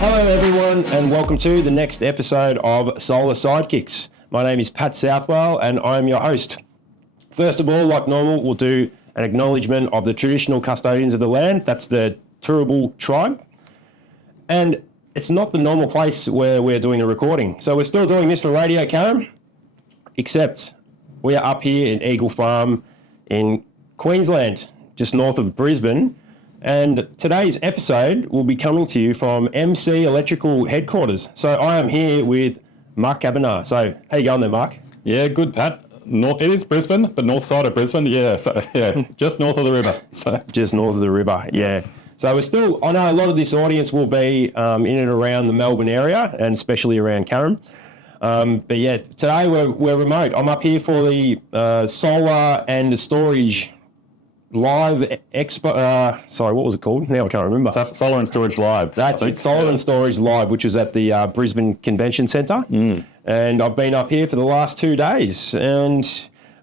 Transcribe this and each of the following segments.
Hello everyone and welcome to the next episode of Solar Sidekicks. My name is Pat Southwell and I'm your host. First of all, like normal, we'll do an acknowledgement of the traditional custodians of the land. That's the Turrbal tribe. And it's not the normal place where we're doing the recording. So we're still doing this for Radio Karen, except we are up here in Eagle Farm in Queensland, just north of Brisbane. And today's episode will be coming to you from MC Electrical headquarters. So I am here with Mark Cavanagh. So how you going there, Mark? Yeah, good, Pat. It is Brisbane, but north side of Brisbane. Yeah, so yeah, just north of the river. So just north of the river. Yeah. Yes. So we're still. I know a lot of this audience will be in and around the Melbourne area, and especially around Karen. But yeah, today we're remote. I'm up here for the solar and storage live expo. Sorry, what was it called? Now I can't remember. Solar and Storage Live. That's it, Solar and Storage Live, which was at the Brisbane Convention Centre. And I've been up here for the last 2 days. And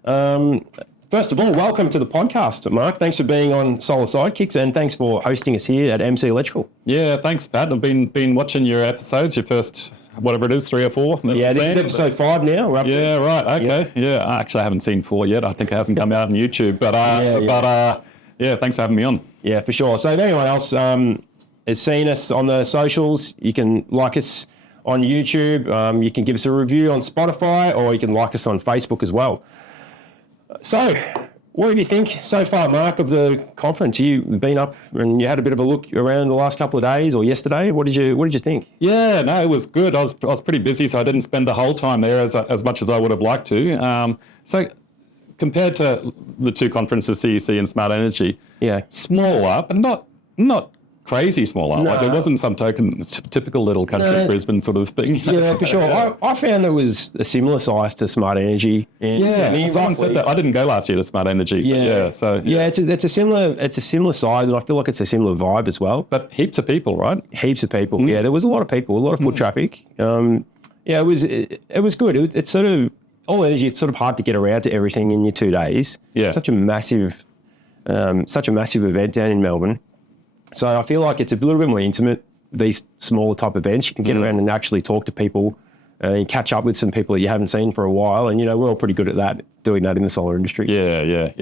first of all, welcome to the podcast, Mark. Thanks for being on Solar Sidekicks and thanks for hosting us here at MC Electrical. Yeah, thanks, Pat. I've been watching your episodes, your first, whatever it is, 3 or 4. Yeah, this is episode 5 now. We're up yeah, right. Okay. Yeah, I actually haven't seen 4 yet. I think it hasn't come out on YouTube. But yeah, thanks for having me on. Yeah, for sure. So if anyone else has seen us on the socials, you can like us on YouTube. You can give us a review on Spotify, or you can like us on Facebook as well. So, what do you think so far, Mark, of the conference? You've been up and you had a bit of a look around the last couple of days or yesterday. What did you think? Yeah, no, it was good. I was pretty busy, so I didn't spend the whole time there as much as I would have liked to. So, compared to the 2 conferences, CEC and Smart Energy, Yeah. smaller, but not crazy smaller. No. Like it wasn't some typical little country Brisbane sort of thing. Yeah, for sure. I found it was a similar size to Smart Energy. And Someone said that. I didn't go last year to Smart Energy. Yeah. It's a similar size, and I feel like it's a similar vibe as well. But heaps of people, right? Heaps of people. Yeah, there was a lot of people, a lot of foot traffic. It was good. It's sort of all energy. It's sort of hard to get around to everything in your 2 days. Yeah. Such a massive event down in Melbourne. So I feel like it's a little bit more intimate, these smaller type events. You can get around and actually talk to people and catch up with some people that you haven't seen for a while. And, we're all pretty good at that, doing that in the solar industry. Yeah.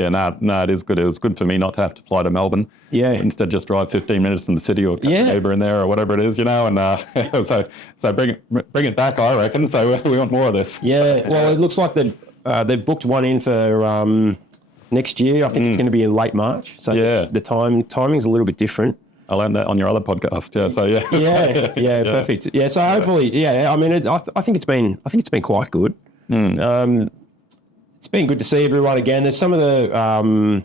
No, it is good. It was good for me not to have to fly to Melbourne. Yeah. Instead, just drive 15 minutes in the city or catch a neighbour in there or whatever it is, and so bring it back, I reckon. So we want more of this. Yeah, well, it looks like they've booked one in for next year. I think it's going to be in late March. So the timing's a little bit different. I learned that on your other podcast. Yeah. So yeah, perfect. Yeah. So hopefully, I mean, I think it's been quite good. It's been good to see everyone again. There's some of the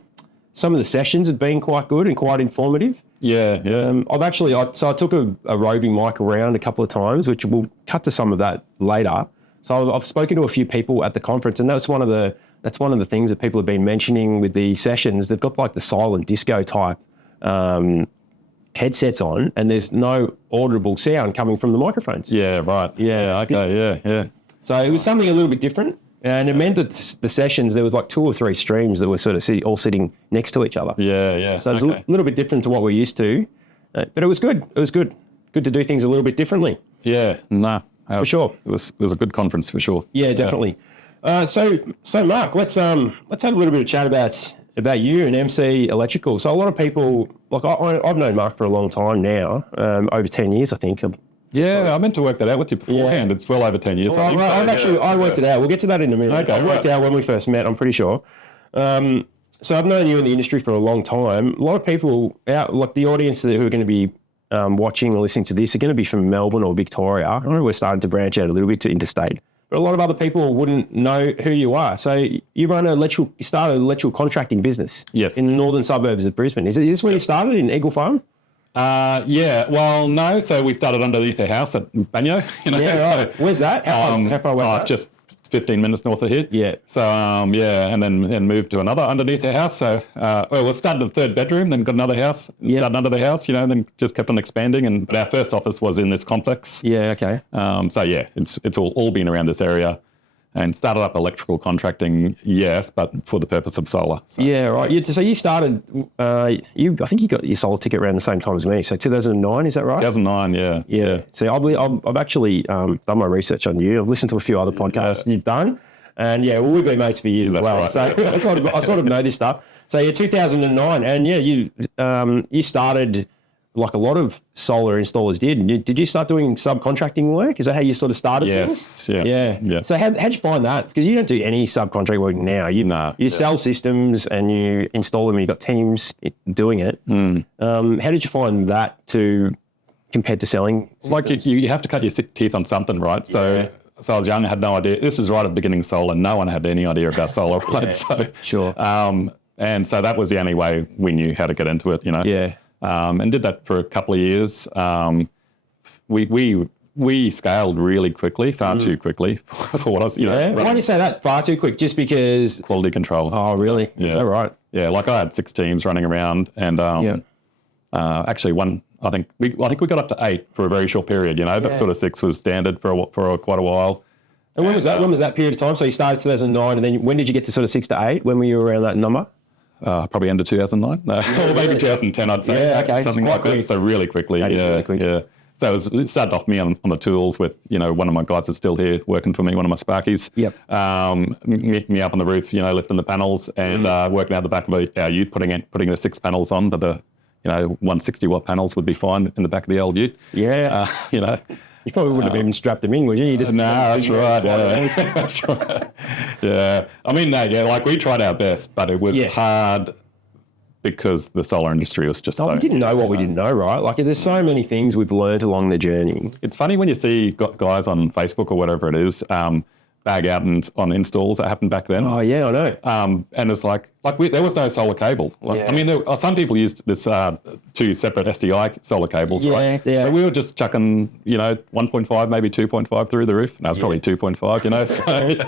sessions have been quite good and quite informative. Yeah. I took a roving mic around a couple of times, which we'll cut to some of that later. So I've spoken to a few people at the conference, and that's one of the things that people have been mentioning with the sessions. They've got like the silent disco type headsets on, and there's no audible sound coming from the microphones. Yeah, right. Yeah, okay, yeah. So it was something a little bit different, and it meant that the sessions, there was like 2 or 3 streams that were sort of all sitting next to each other. Yeah. So it was a little bit different to what we're used to, but it was good. It was good. Good to do things a little bit differently. Yeah, for sure. It was a good conference for sure. Yeah, definitely. So Mark, let's have a little bit of chat about you and MC Electrical. So a lot of people, like I've known Mark for a long time now, over 10 years, I think. I meant to work that out with you beforehand. Yeah. It's well over 10 years. Well, I worked it out. We'll get to that in a minute. Okay, I worked out when we first met, I'm pretty sure. So I've known you in the industry for a long time. A lot of people out, like the audience who are going to be watching or listening to this, are going to be from Melbourne or Victoria. I know we're starting to branch out a little bit to interstate. But a lot of other people wouldn't know who you are. So you started an electrical contracting business. Yes. In the northern suburbs of Brisbane. Is this where you started, in Eagle Farm? Yeah. Well, no. So we started underneath their house at Banyo. Yeah, right. Where's that? How far away? It's just 15 minutes north of here. Yeah. So, and then moved to another underneath their house. So, we started in the 3rd bedroom, then got another house, started under the house, and then just kept on expanding. But our first office was in this complex. Yeah, okay. So, yeah, it's all been around this area. and started up electrical contracting, yes, but for the purpose of solar. So, Yeah, right. So you started, I think you got your solar ticket around the same time as me. So 2009, is that right? 2009, yeah. Yeah. See, I've actually done my research on you. I've listened to a few other podcasts you've done. And yeah, well, we've been mates for years as well. Right. So I sort of know this stuff. So yeah, 2009. And yeah, you started like a lot of solar installers did. Did you start doing subcontracting work? Is that how you sort of started Yes. things? Yeah. So how'd you find that? Because you don't do any subcontract work now. You sell systems and you install them and you've got teams doing it. How did you find that compared to selling systems? Like you have to cut your teeth on something, right? So I was young, I had no idea. This is right at the beginning of solar. No one had any idea about solar, right? So, sure. And so that was the only way we knew how to get into it, Yeah. And did that for a couple of years. We scaled really quickly, far too quickly for what I was, Why do you say that? Far too quick? Just because? Quality control. Oh, really? Yeah. Is that right? Yeah, like I had 6 teams running around, and actually I think we got up to 8 for a very short period. That sort of 6 was standard for quite a while. And when was that? When was that period of time? So you started 2009, and then when did you get to sort of 6 to 8? When were you around that number? Probably end of 2009, or maybe 2010, I'd say. Yeah, okay. Something like that. So really quickly, really quick. yeah. So it started off me on the tools with, one of my guys is still here working for me, one of my Sparkies. Yep. Me up on the roof, lifting the panels and working out the back of our ute, putting the 6 panels on, but the 160 watt panels would be fine in the back of the old ute. Yeah. You probably wouldn't have even strapped them in, would you? You just no, that's right. Yeah. That's right. Yeah. I mean, like we tried our best, but it was hard because the solar industry was just we didn't know what we didn't know, right? Like there's so many things we've learned along the journey. It's funny when you see guys on Facebook or whatever it is, bag out on installs that happened back then. Oh, yeah, I know. And it's like there was no solar cable. I mean, some people used this 2 separate SDI solar cables, right? Yeah. But we were just chucking, 1.5, maybe 2.5 through the roof. No, it was probably 2.5, So,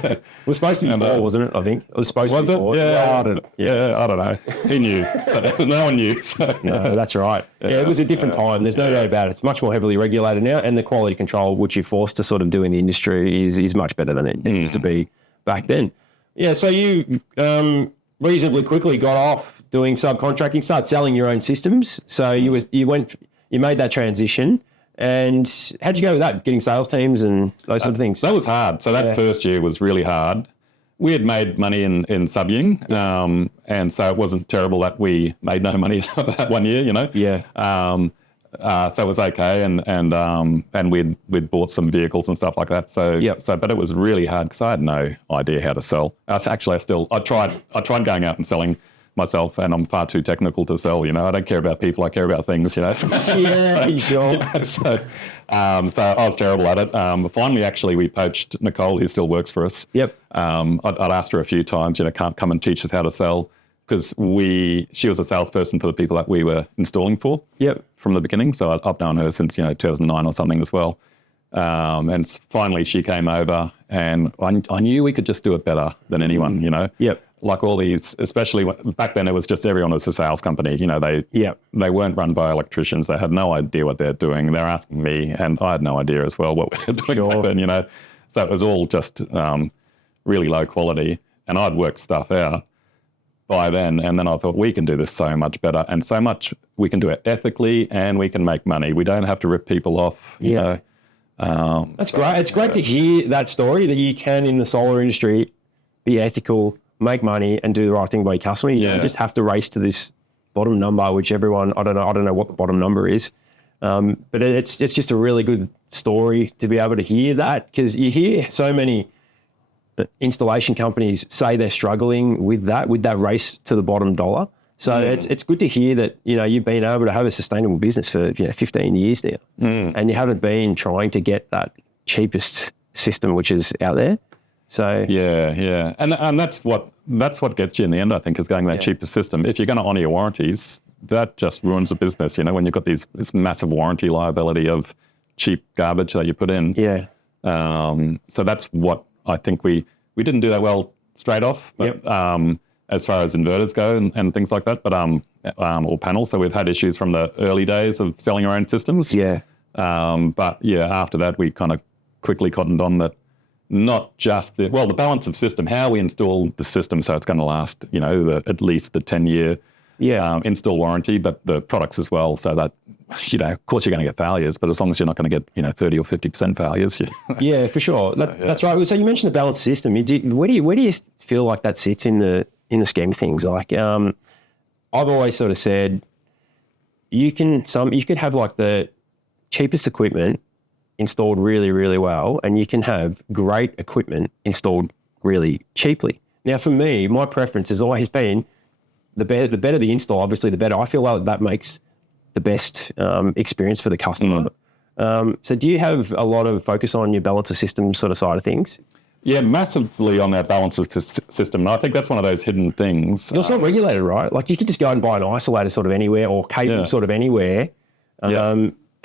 it was supposed to be 4, wasn't it? I think it was supposed to be 4. Yeah, I don't know. He knew. So no one knew. So, no, that's right. Yeah, it was a different time. There's no doubt about it. It's much more heavily regulated now, and the quality control which you're forced to sort of do in the industry is much better than it used to be back then. Yeah, so you reasonably quickly got off doing subcontracting, started selling your own systems. So you made that transition. And how'd you go with that? Getting sales teams and those sort of things? That was hard. So that first year was really hard. We had made money in subbing, and so it wasn't terrible that we made no money that one year, Yeah. So it was okay, and we'd bought some vehicles and stuff like that. So but it was really hard because I had no idea how to sell. I tried going out and selling myself, and I'm far too technical to sell. I don't care about people. I care about things. Yeah, sure. So I was terrible at it. Finally, actually, we poached Nicole, who still works for us. Yep. I'd asked her a few times, can't come and teach us how to sell, because she was a salesperson for the people that we were installing for. Yep. From the beginning. So I've known her since 2009 or something as well. And finally, she came over, and I knew we could just do it better than anyone. Yep. Like all these, especially back then, it was just everyone was a sales company. They weren't run by electricians. They had no idea what they're doing. They're asking me, and I had no idea as well what we were doing back then. So it was all just really low quality, and I'd worked stuff out by then, and then I thought we can do this so much better, and so much we can do it ethically, and we can make money. We don't have to rip people off. That's great. It's great to hear that story, that you can in the solar industry be ethical, make money, and do the right thing by your customer. You don't just have to race to this bottom number, which everyone, I don't know what the bottom number is, but it's just a really good story to be able to hear that, because you hear so many installation companies say they're struggling with that race to the bottom dollar. So it's good to hear that, you've been able to have a sustainable business for 15 years now, and you haven't been trying to get that cheapest system which is out there. So yeah, and that's what gets you in the end, I think, is going that cheapest system. If you're going to honour your warranties, that just ruins the business. When you've got this massive warranty liability of cheap garbage that you put in. Yeah. So that's what I think we didn't do that well straight off, but as far as inverters go and things like that, but or panels. So we've had issues from the early days of selling our own systems. Yeah. But after that, we kind of quickly cottoned on that not just the balance of system, how we install the system so it's going to last, at least the 10-year install warranty, but the products as well, so that, of course you're going to get failures, but as long as you're not going to get, 30 or 50% failures. Yeah, for sure. That's right. So you mentioned the balance system. Where do you feel like that sits in the scheme of things? Like, I've always sort of said, you could have like the cheapest equipment installed really, really well, and you can have great equipment installed really cheaply. Now, for me, my preference has always been the better the install, obviously, the better. I feel like that makes the best experience for the customer. So do you have a lot of focus on your balancer system sort of side of things? Yeah, massively on that balancer system. And I think that's one of those hidden things. It's not regulated, right? Like you could just go and buy an isolator sort of anywhere or cable sort of anywhere.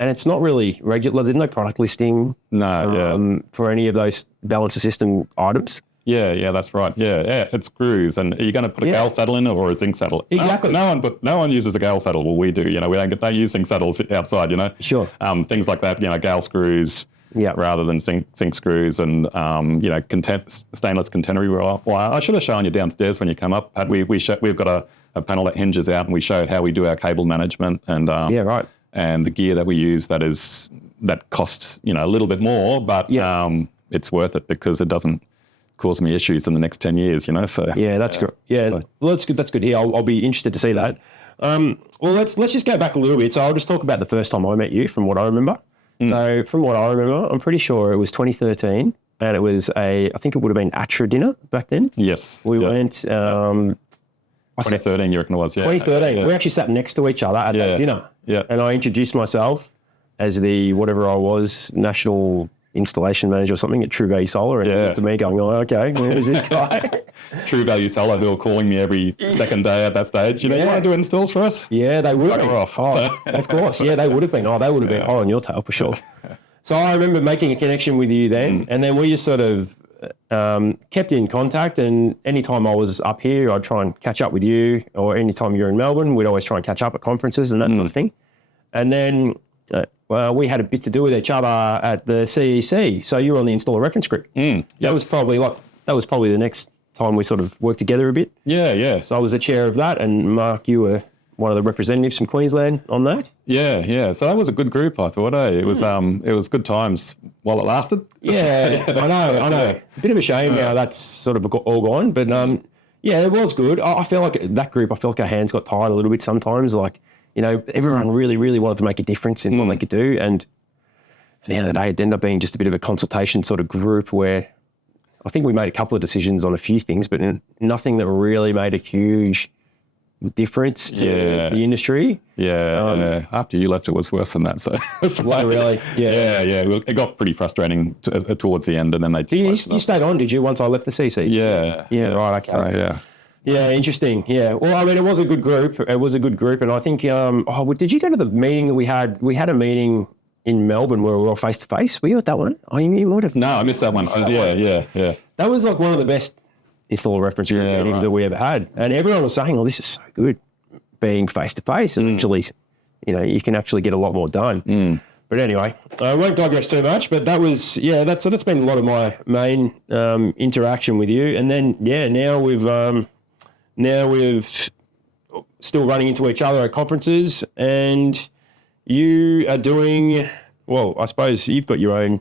And it's not really regular. There's no product listing for any of those balancer system items. Yeah, that's right. Yeah, it screws. And are you going to put a Gale saddle in or a zinc saddle? Exactly. No one uses a Gale saddle. Well, we do. We don't use zinc saddles outside. Sure. Things like that. Gale screws. Yeah. Rather than zinc screws and stainless contentery wire. I should have shown you downstairs when you come up. We've got a panel that hinges out, and we showed how we do our cable management and right. And the gear that we use that costs a little bit more, but it's worth it because it doesn't cause me issues in the next 10 years. So that's good. Yeah, well, that's good. That's good. Yeah, I'll be interested to see that. Well, let's just go back a little bit. So I'll just talk about the first time I met you, from what I remember. So from what I remember, I'm pretty sure it was 2013, and it was I think it would have been Atra dinner back then. Yes. We went... 2013, you reckon it was, 2013. Yeah. We actually sat next to each other at that dinner. Yeah. And I introduced myself as the, whatever I was, national installation manager or something at True Value Solar. And he looked at me going, oh, okay, who's this guy? True Value Solar, who are calling me every second day at that stage. You want to do installs for us? Yeah, they would have been. Off, Of course. Yeah, they would have been. Oh, they would have been hot on your tail for sure. So I remember making a connection with you then, and then we just sort of kept in contact, and anytime I was up here, I'd try and catch up with you, or anytime you're in Melbourne, we'd always try and catch up at conferences and that sort of thing. And then, we had a bit to do with each other at the CEC. So you were on the installer reference group. That was probably the next time we sort of worked together a bit. Yeah. So I was the chair of that, and Mark, you were one of the representatives from Queensland on that. Yeah. So that was a good group, I thought. It was good times while it lasted. Yeah, I know. A bit of a shame how that's sort of all gone, but it was good. I feel like that group, our hands got tired a little bit sometimes. Like, everyone really, really wanted to make a difference in what they could do, and at the end of the day, it ended up being just a bit of a consultation sort of group where I think we made a couple of decisions on a few things, but nothing that really made a huge difference to the industry. After you left, it was worse than that. So really, yeah. It got pretty frustrating towards the end, and then you stayed on, did you? Once I left the CC. Yeah. Right. Okay. So, Yeah, interesting. Yeah. Well, I mean, it was a good group. And I think, did you go to the meeting that we had? We had a meeting in Melbourne where we were all face to face. Were you at that one? Oh, you might have. No, I missed that one. Yeah. That was like one of the best installer reference group meetings that we ever had. And everyone was saying, oh, this is so good, being face to face. And actually, you can actually get a lot more done. But anyway, I won't digress too much, but that was, that's been a lot of my main interaction with you. And then, now we've still running into each other at conferences, and you are doing, well, I suppose you've got your own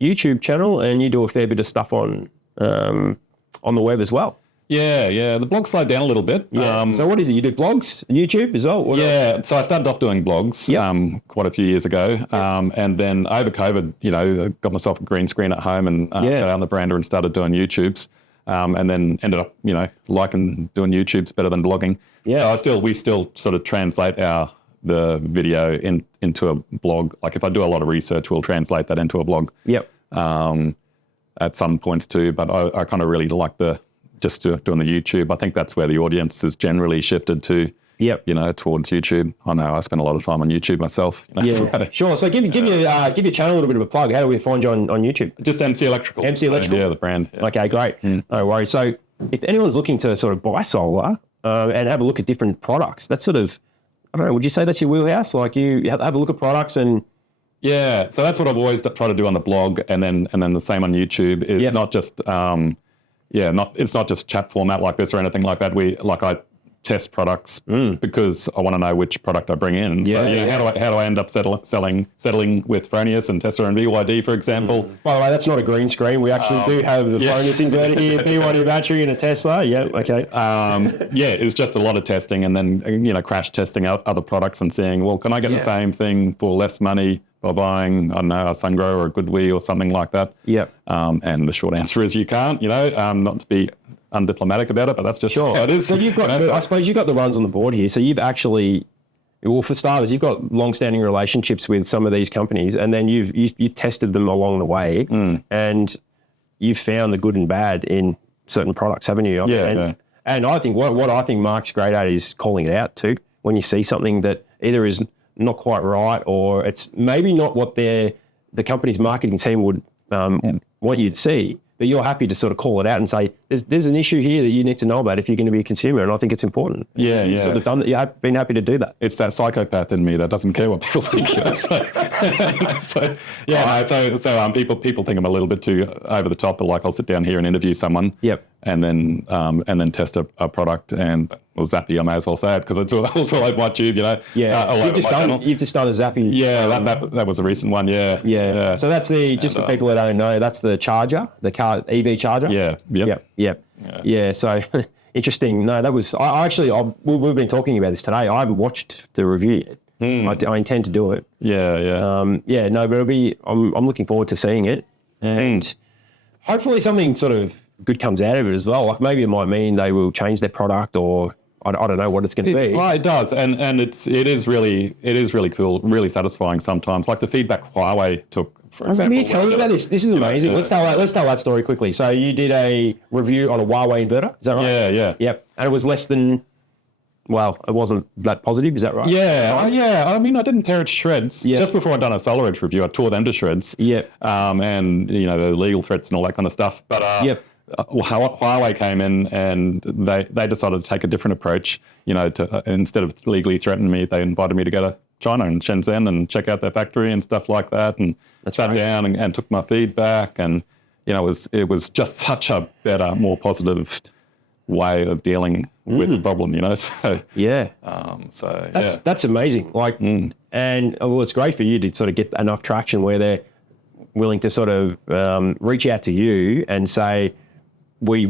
YouTube channel and you do a fair bit of stuff on the web as well. Yeah. The blog slowed down a little bit. Yeah. So what is it? You do blogs, YouTube as well? So I started off doing blogs quite a few years ago. And then over COVID, I got myself a green screen at home and sat out on the veranda and started doing YouTubes. And then ended up, liking doing YouTubes better than blogging. Yeah. So we still sort of translate the video into a blog. Like if I do a lot of research, we'll translate that into a blog. Yep. At some points too, but I kind of really like doing the YouTube. I think that's where the audience has generally shifted to. Yep. Towards YouTube. I know I spend a lot of time on YouTube myself. Sure. So give your channel a little bit of a plug. How do we find you on YouTube? Just MC Electrical. MC Electrical. Yeah, the brand. Yeah. Okay, great. No worries. So if anyone's looking to sort of buy solar and have a look at different products, that's sort of, I don't know, would you say that's your wheelhouse? Like you have a look at products and Yeah, so that's what I've always tried to do on the blog, and then the same on YouTube. It's not just it's not just chat format like this or anything like that. I test products because I want to know which product I bring in. How do I end up settling with Fronius and Tesla and BYD, for example? By the way, that's not a green screen. We actually do have the Fronius inverter here, BYD battery and a Tesla. Yeah, okay. It's just a lot of testing, and then crash testing out other products and seeing, well, can I get the same thing for less money by buying, I don't know, a Sungrow or a Goodwee or something like that? Yeah. And the short answer is you can't. Not to be undiplomatic about it, but that's just how it is. So you've got, I suppose you've got the runs on the board here. So you've actually, well, for starters, you've got long-standing relationships with some of these companies, and then you've tested them along the way, and you've found the good and bad in certain products, haven't you? And I think what I think Mark's great at is calling it out too. When you see something that either is not quite right, or it's maybe not what the company's marketing team would want you to see, but you're happy to sort of call it out and say, there's an issue here that you need to know about if you're going to be a consumer, and I think it's important. You've sort of done that. You've been happy to do that. It's that psychopath in me that doesn't care what people think. People think I'm a little bit too over the top, but like I'll sit down here and interview someone. And then test a product, and Zappy, I may as well say it because it's also like my tube, You've just done a Zappy. That was a recent one. So that's for people that don't know, that's the charger, the car EV charger. Yeah. So interesting. No, that was we've been talking about this today. I haven't watched the review yet. I intend to do it. But it'll be. I'm looking forward to seeing it, and hopefully something sort of good comes out of it as well. Like maybe it might mean they will change their product, or I don't know what it's going to be. Well, it does, and it is really cool, really satisfying sometimes. Like the feedback Huawei took, for example. Let me tell you about this. This is amazing. Let's tell that story quickly. So you did a review on a Huawei inverter, is that right? Yep. And it was less than. Well, it wasn't that positive, is that right? I mean, I didn't tear it to shreds. Just before I'd done a Solar Edge review, I tore them to shreds. And the legal threats and all that kind of stuff. But Huawei came in and they decided to take a different approach. To instead of legally threatening me, they invited me to go to China and Shenzhen and check out their factory and stuff like that. And sat down and took my feedback, and it was just such a better, more positive way of dealing with the problem. That's amazing. Like, and it's great for you to sort of get enough traction where they're willing to sort of reach out to you and say, we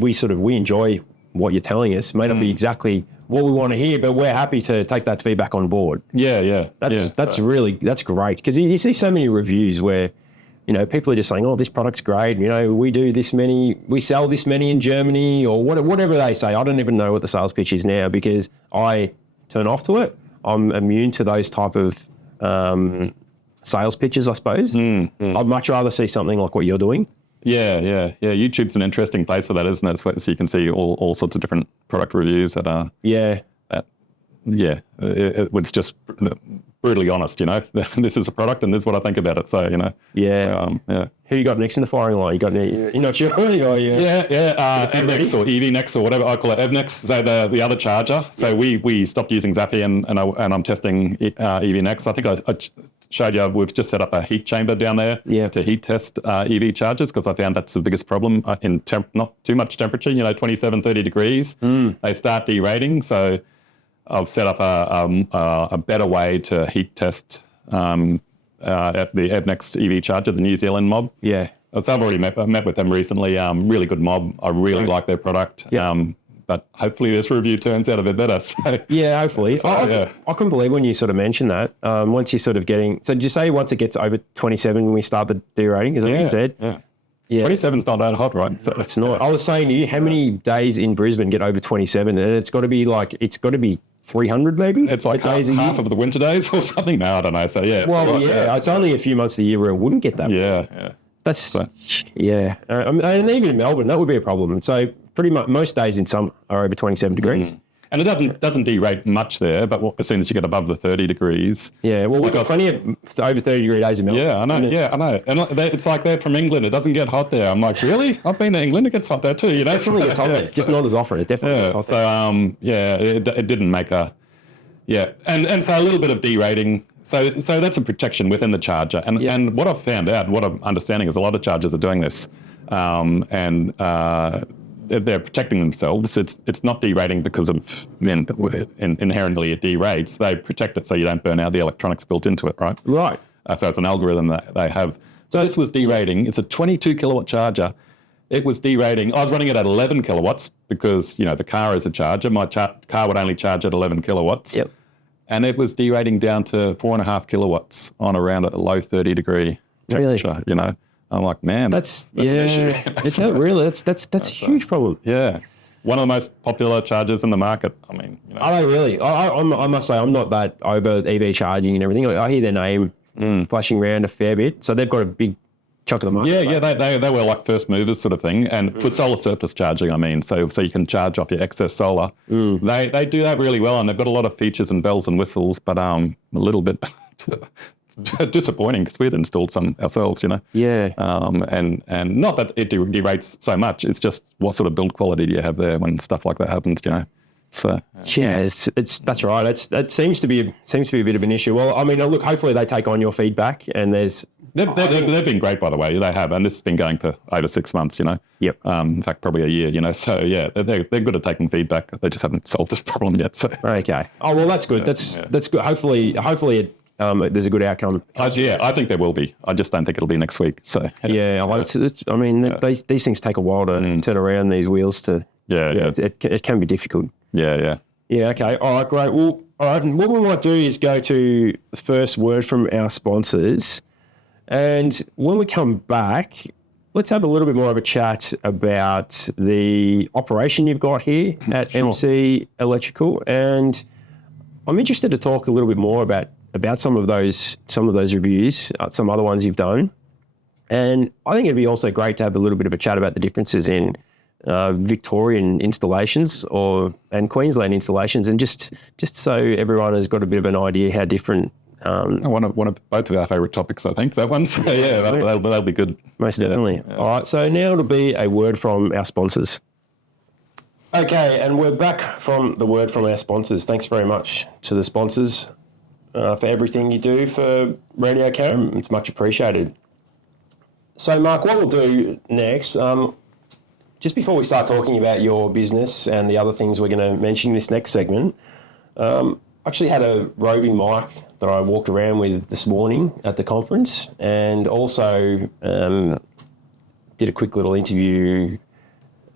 enjoy what you're telling us. May not be exactly what we want to hear, but we're happy to take that feedback on board. That's great, because you see so many reviews where people are just saying, oh, this product's great. We do this many, we sell this many in Germany, or whatever they say. I don't even know what the sales pitch is now because I turn off to it. I'm immune to those type of sales pitches, I suppose. I'd much rather see something like what you're doing. YouTube's an interesting place for that, isn't it? So you can see all sorts of different product reviews that are... It's just brutally honest, this is a product and this is what I think about it. So, Who you got next in the firing line? You're not sure? EVNex or EVNex or whatever I call it, EVNex, so the other charger. So we stopped using Zappy and I'm testing EVNex. I think I showed you we've just set up a heat chamber down there to heat test EV chargers, because I found that's the biggest problem in not too much temperature, 27, 30 degrees. They start derating. So I've set up a better way to heat test at the EVNex EV charger, the New Zealand mob. So I've already met with them recently. Really good mob. I really like their product. But hopefully this review turns out a bit better. So, hopefully. I couldn't believe when you sort of mentioned that. Once you're sort of getting... So did you say once it gets over 27 when we start the derating? Is that what you said? 27's not that hot, right? So it's not. I was saying to you, how many days in Brisbane get over 27? And it's got to be 300 maybe? It's like half of the winter days or something now, I don't know. So it's only a few months of the year where it wouldn't get that much. That's, and even in Melbourne, that would be a problem. So pretty much most days in summer are over 27 degrees. And it doesn't derate much there, but as soon as you get above the 30 degrees... Yeah, well, we've got plenty of over 30-degree days in Melbourne. I know. And it's like they're from England. It doesn't get hot there. I'm like, really? I've been to England. It gets hot there too. It definitely gets hot there. Just not as often. It definitely gets hot there. So, it didn't make a... And so a little bit of derating So that's a protection within the charger. And what I've found out, and what I'm understanding is a lot of chargers are doing this, they're protecting themselves. It's not derating because of inherently it derates. They protect it so you don't burn out the electronics built into it, right? Right. So it's an algorithm that they have. So this was derating. It's a 22 kilowatt charger. It was derating. I was running it at 11 kilowatts because, the car is a charger. My car would only charge at 11 kilowatts. Yep. And it was derating down to 4.5 kilowatts on around a low 30 degree temperature, I'm like, man, that's an issue. It's not really. That's a huge problem. Yeah. One of the most popular chargers in the market. I mean, Are they really? I must say, I'm not that over EV charging and everything. I hear their name flashing around a fair bit. So they've got a big chunk of the market. Yeah, they were like first movers sort of thing. And for solar surplus charging, I mean, so you can charge off your excess solar. They do that really well, and they've got a lot of features and bells and whistles, but a little bit disappointing because we had installed some ourselves, Yeah. And not that it derates so much. It's just what sort of build quality do you have there when stuff like that happens, So that's right. It seems to be a bit of an issue. Well, I mean, look, hopefully they take on your feedback, and they've been great, by the way. They have, and this has been going for over 6 months. Yep. In fact, probably a year. So yeah, they're good at taking feedback. They just haven't solved this problem yet. So okay. Oh well, that's good. That's good. Hopefully there's a good outcome. I think there will be. I just don't think it'll be next week. So these things take a while to turn around these wheels to. It can be difficult. Yeah. Yeah, okay. All right, great. Well, all right. And what we might do is go to the first word from our sponsors. And when we come back, let's have a little bit more of a chat about the operation you've got here at MC Electrical. And I'm interested to talk a little bit more about some of those reviews, some other ones you've done. And I think it'd be also great to have a little bit of a chat about the differences in Victorian installations and Queensland installations, and just so everyone has got a bit of an idea how different. One of both of our favourite topics, I think, that one. So yeah, that'll be good. Most definitely. Yeah. All right, so now it'll be a word from our sponsors. Okay, and we're back from the word from our sponsors. Thanks very much to the sponsors for everything you do for Radio Cam. It's much appreciated. So, Mark, what we'll do next, just before we start talking about your business and the other things we're going to mention in this next segment, I actually had a roving mic that I walked around with this morning at the conference, and also did a quick little interview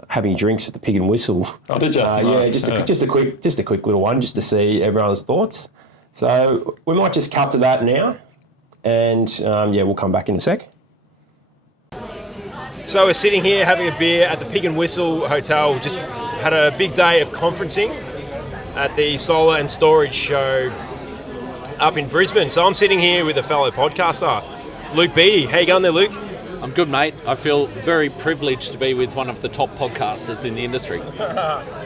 having drinks at the Pig and Whistle. Oh, did you? Nice. Just a quick little one, just to see everyone's thoughts. So we might just cut to that now, and we'll come back in a sec. So we're sitting here having a beer at the Pig and Whistle Hotel. Just had a big day of conferencing at the Solar and Storage Show up in Brisbane. So I'm sitting here with a fellow podcaster, Luke Beattie. How you going there, Luke? I'm good, mate. I feel very privileged to be with one of the top podcasters in the industry.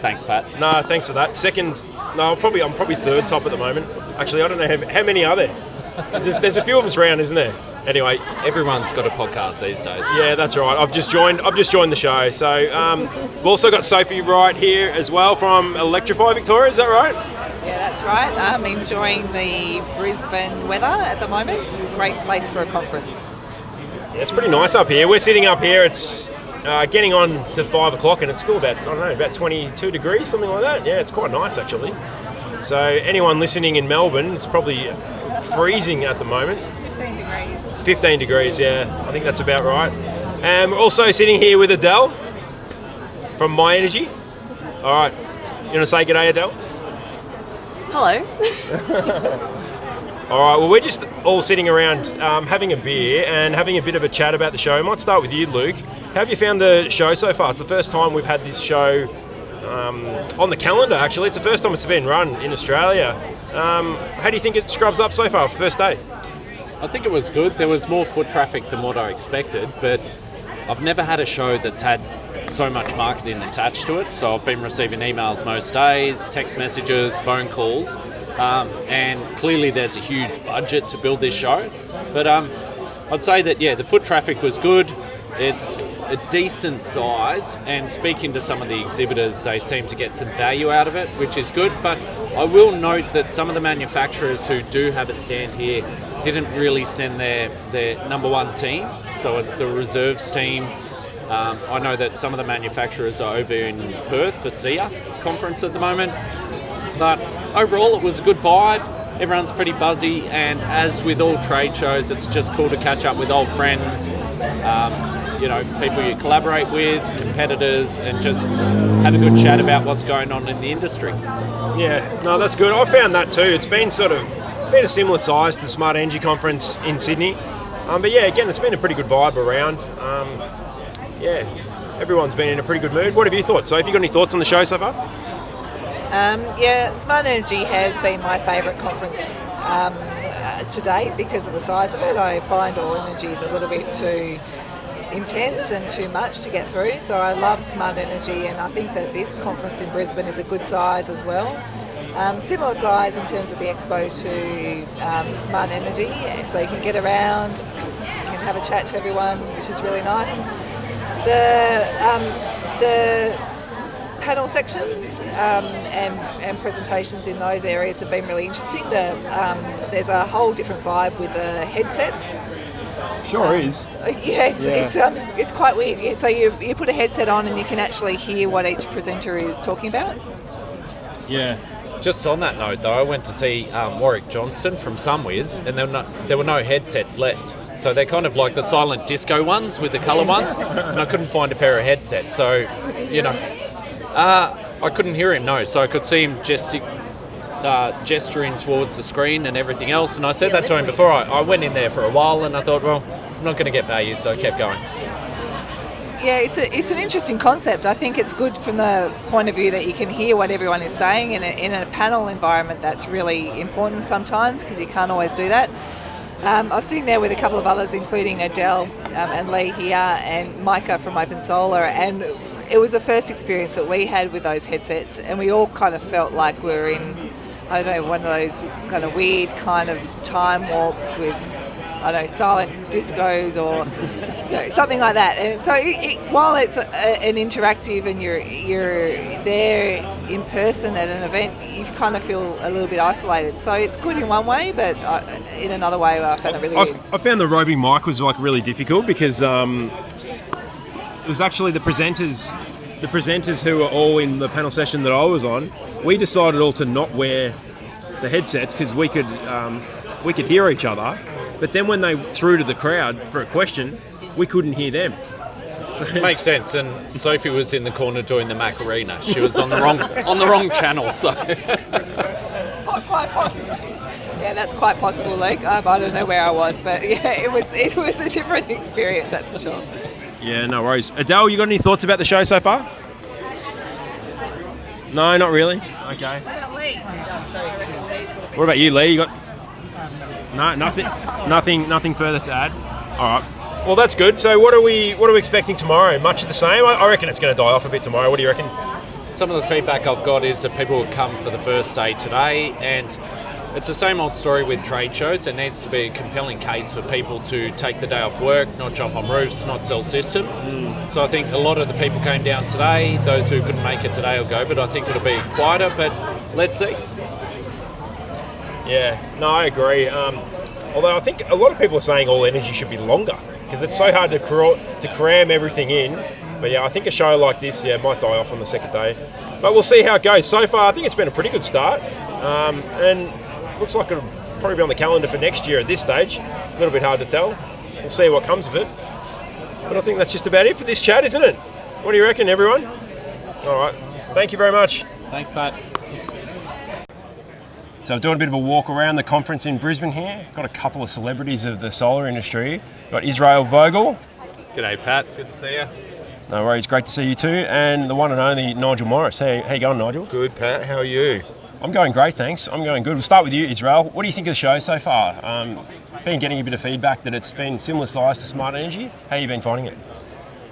Thanks, Pat. No, thanks for that. I'm probably third top at the moment. Actually, I don't know how many are there. There's a few of us around, isn't there? Anyway, everyone's got a podcast these days. Yeah, that's right. I've just joined the show. So we've also got Sophie right here as well from Electrify Victoria. Is that right? Yeah, that's right. I'm enjoying the Brisbane weather at the moment. Great place for a conference. Yeah, it's pretty nice up here. We're sitting up here. It's getting on to 5 o'clock, and it's still about 22 degrees, something like that. Yeah, it's quite nice actually. So anyone listening in Melbourne, it's probably freezing at the moment. 15 degrees. 15 degrees, yeah. I think that's about right. And we're also sitting here with Adele from My Energy. All right. You want to say g'day, Adele? Hello. All right. Well, we're just all sitting around having a beer and having a bit of a chat about the show. I might start with you, Luke. How have you found the show so far? It's the first time we've had this show on the calendar, actually. It's the first time it's been run in Australia. How do you think it scrubs up so far, first day? I think it was good. There was more foot traffic than what I expected, but I've never had a show that's had so much marketing attached to it. So I've been receiving emails most days, text messages, phone calls, and clearly there's a huge budget to build this show. But I'd say that, the foot traffic was good. It's a decent size, and speaking to some of the exhibitors, they seem to get some value out of it, which is good. But I will note that some of the manufacturers who do have a stand here didn't really send their number one team, so it's the reserves team. I know that some of the manufacturers are over in Perth for SIA conference at the moment, but overall it was a good vibe. Everyone's pretty buzzy, and as with all trade shows, it's just cool to catch up with old friends, people you collaborate with, competitors, and just have a good chat about what's going on in the industry. Yeah, no, that's good. I found that too. It's been a similar size to the Smart Energy Conference in Sydney. But yeah, again, it's been a pretty good vibe around. Everyone's been in a pretty good mood. What have you thought? So have you got any thoughts on the show so far? Smart Energy has been my favourite conference to date because of the size of it. I find All Energy is a little bit too intense and too much to get through, so I love Smart Energy, and I think that this conference in Brisbane is a good size as well. Similar size in terms of the expo to Smart Energy, so you can get around, you can have a chat to everyone, which is really nice. The panel sections and presentations in those areas have been really interesting. There's a whole different vibe with the headsets. Sure is. It's quite weird. Yeah, so you put a headset on and you can actually hear what each presenter is talking about. Yeah. Just on that note, though, I went to see Warwick Johnston from Sunwiz, and there were no headsets left. So they're kind of like the silent disco ones with the colour ones, and I couldn't find a pair of headsets. So, I couldn't hear him, no. So I could see him gesturing towards the screen and everything else. And I said that to him before. I went in there for a while, and I thought, well, I'm not going to get value, so I kept going. Yeah, it's an interesting concept. I think it's good from the point of view that you can hear what everyone is saying in a panel environment. That's really important sometimes because you can't always do that. I was sitting there with a couple of others, including Adele and Lee here and Micah from Open Solar, and it was the first experience that we had with those headsets, and we all kind of felt like we were in, I don't know, one of those kind of weird kind of time warps with, I don't know, silent discos or something like that. And so while it's an interactive and you're there in person at an event, you kind of feel a little bit isolated. So it's good in one way, but in another way I found it really weird. I found the roving mic was really difficult because it was actually the presenters who were all in the panel session that I was on. We decided all to not wear the headsets because we could hear each other. But then when they threw to the crowd for a question, we couldn't hear them. So makes sense. And Sophie was in the corner doing the Macarena. She was on the wrong channel. So quite possible. Yeah, that's quite possible, Luke. I don't know where I was, but yeah, it was a different experience, that's for sure. Yeah, no worries. Adele, you got any thoughts about the show so far? No, not really. Okay. What about Lee? What about you, Lee? You got no, nothing further to add. All right. Well, that's good. So, what are we expecting tomorrow? Much of the same. I reckon it's going to die off a bit tomorrow. What do you reckon? Some of the feedback I've got is that people will come for the first day today, and it's the same old story with trade shows. There needs to be a compelling case for people to take the day off work, not jump on roofs, not sell systems. So I think a lot of the people came down today. Those who couldn't make it today will go, but I think it'll be quieter, but let's see. Yeah, no, I agree. Although I think a lot of people are saying All Energy should be longer because it's so hard to cram everything in. But yeah, I think a show like this, might die off on the second day. But we'll see how it goes. So far, I think it's been a pretty good start. And looks like it'll probably be on the calendar for next year at this stage. A little bit hard to tell. We'll see what comes of it. But I think that's just about it for this chat, isn't it? What do you reckon, everyone? All right. Thank you very much. Thanks, Pat. So I'm doing a bit of a walk around the conference in Brisbane here. Got a couple of celebrities of the solar industry. Got Israel Vogel. G'day, Pat. Good to see you. No worries. Great to see you too. And the one and only Nigel Morris. How you going, Nigel? Good, Pat. How are you? I'm going great, thanks. I'm going good. We'll start with you, Israel. What do you think of the show so far? Been getting a bit of feedback that it's been similar size to Smart Energy. How have you been finding it?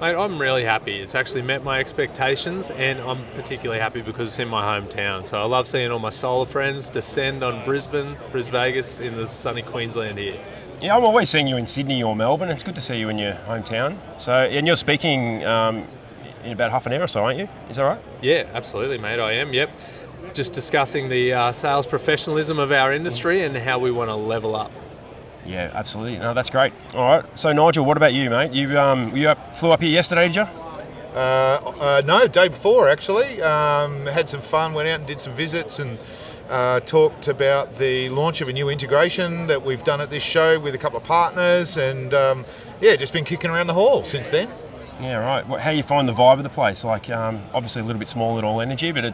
Mate, I'm really happy. It's actually met my expectations, and I'm particularly happy because it's in my hometown. So I love seeing all my solar friends descend on Brisbane, Vegas in the sunny Queensland here. Yeah, I'm always seeing you in Sydney or Melbourne. It's good to see you in your hometown. So, and you're speaking in about half an hour or so, aren't you? Is that right? Yeah, absolutely, mate. I am, yep. just discussing the sales professionalism of our industry and how we want to level up. Yeah, absolutely. No, that's great. All right. So Nigel, what about you, mate? You flew up here yesterday, did you? No, day before actually. Had some fun, went out and did some visits and talked about the launch of a new integration that we've done at this show with a couple of partners, and just been kicking around the hall since then. Yeah, right. How you find the vibe of the place? Like, obviously a little bit small at All Energy, but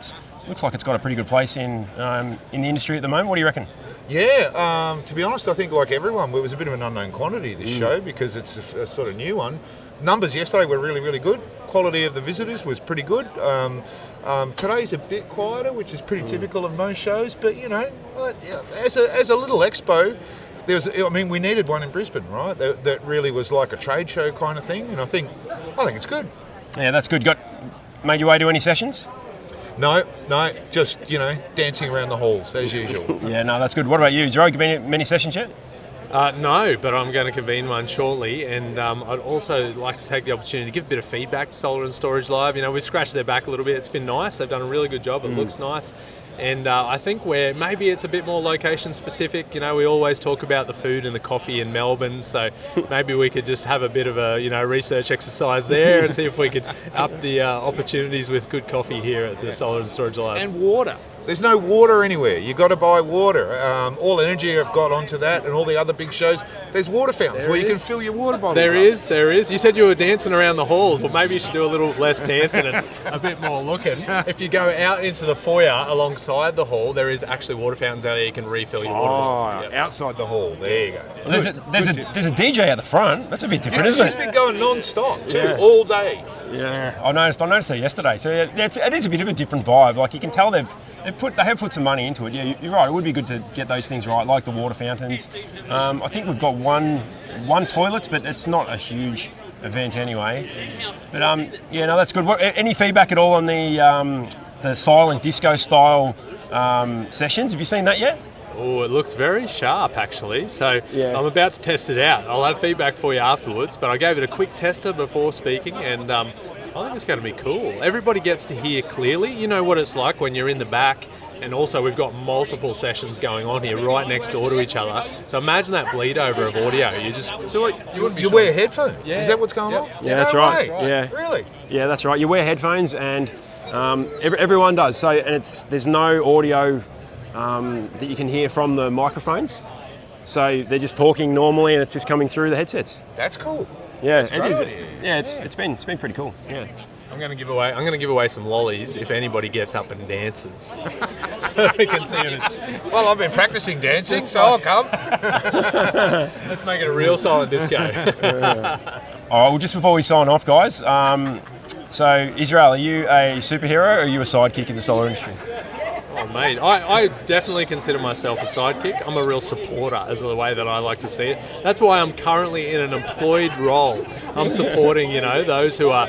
looks like it's got a pretty good place in the industry at the moment. What do you reckon? Yeah, to be honest, I think like everyone, it was a bit of an unknown quantity this show because it's a sort of new one. Numbers yesterday were really, really good. Quality of the visitors was pretty good. Today's a bit quieter, which is pretty typical of most shows, but as a little expo, we needed one in Brisbane, right? That really was like a trade show kind of thing, and I think it's good. Yeah, that's good. Made your way to any sessions? No, just, dancing around the halls as usual. Yeah, no, that's good. What about you? Zero, been many sessions yet? No, but I'm going to convene one shortly, and I'd also like to take the opportunity to give a bit of feedback to Solar and Storage Live. We've scratched their back a little bit. It's been nice. They've done a really good job. It looks nice. And I think where maybe it's a bit more location specific, we always talk about the food and the coffee in Melbourne, so maybe we could just have a bit of a research exercise there and see if we could up the opportunities with good coffee here at the Solar and Storage Live. And water. There's no water anywhere. You've got to buy water. All Energy have got onto that, and all the other big shows. There's water fountains where you can fill your water bottles up. There is. You said you were dancing around the halls. Well, maybe you should do a little less dancing and a bit more looking. If you go out into the foyer alongside the hall, there is actually water fountains out there you can refill your water bottle. Outside the hall. There you go. Well, there's a DJ at the front. That's a bit different, isn't it? It's just been going non-stop too, all day. Yeah, I noticed that yesterday. So it is a bit of a different vibe. Like you can tell they have put some money into it. Yeah, you're right. It would be good to get those things right, like the water fountains. I think we've got one toilet, but it's not a huge event anyway. But that's good. Any feedback at all on the silent disco style sessions? Have you seen that yet? Oh, it looks very sharp, actually. So I'm about to test it out. I'll have feedback for you afterwards, but I gave it a quick tester before speaking, and I think it's going to be cool. Everybody gets to hear clearly. You know what it's like when you're in the back, and also we've got multiple sessions going on here right next door to each other. So imagine that bleed over of audio. You wear headphones? Yeah. Is that what's going on? Yeah, that's right. Yeah, really? Yeah, that's right. You wear headphones, and everyone does. So, and there's no audio that you can hear from the microphones. So they're just talking normally, and it's just coming through the headsets. That's cool. Yeah, it is. Yeah, it's been pretty cool. Yeah. I'm going to give away some lollies if anybody gets up and dances, so we can see it. Well, I've been practicing dancing, so I'll come. Let's make it a real solid disco. All right. Well, just before we sign off, guys. So Israel, are you a superhero or are you a sidekick in the solar industry? Oh, mate, I definitely consider myself a sidekick. I'm a real supporter, is the way that I like to see it. That's why I'm currently in an employed role. I'm supporting, those who are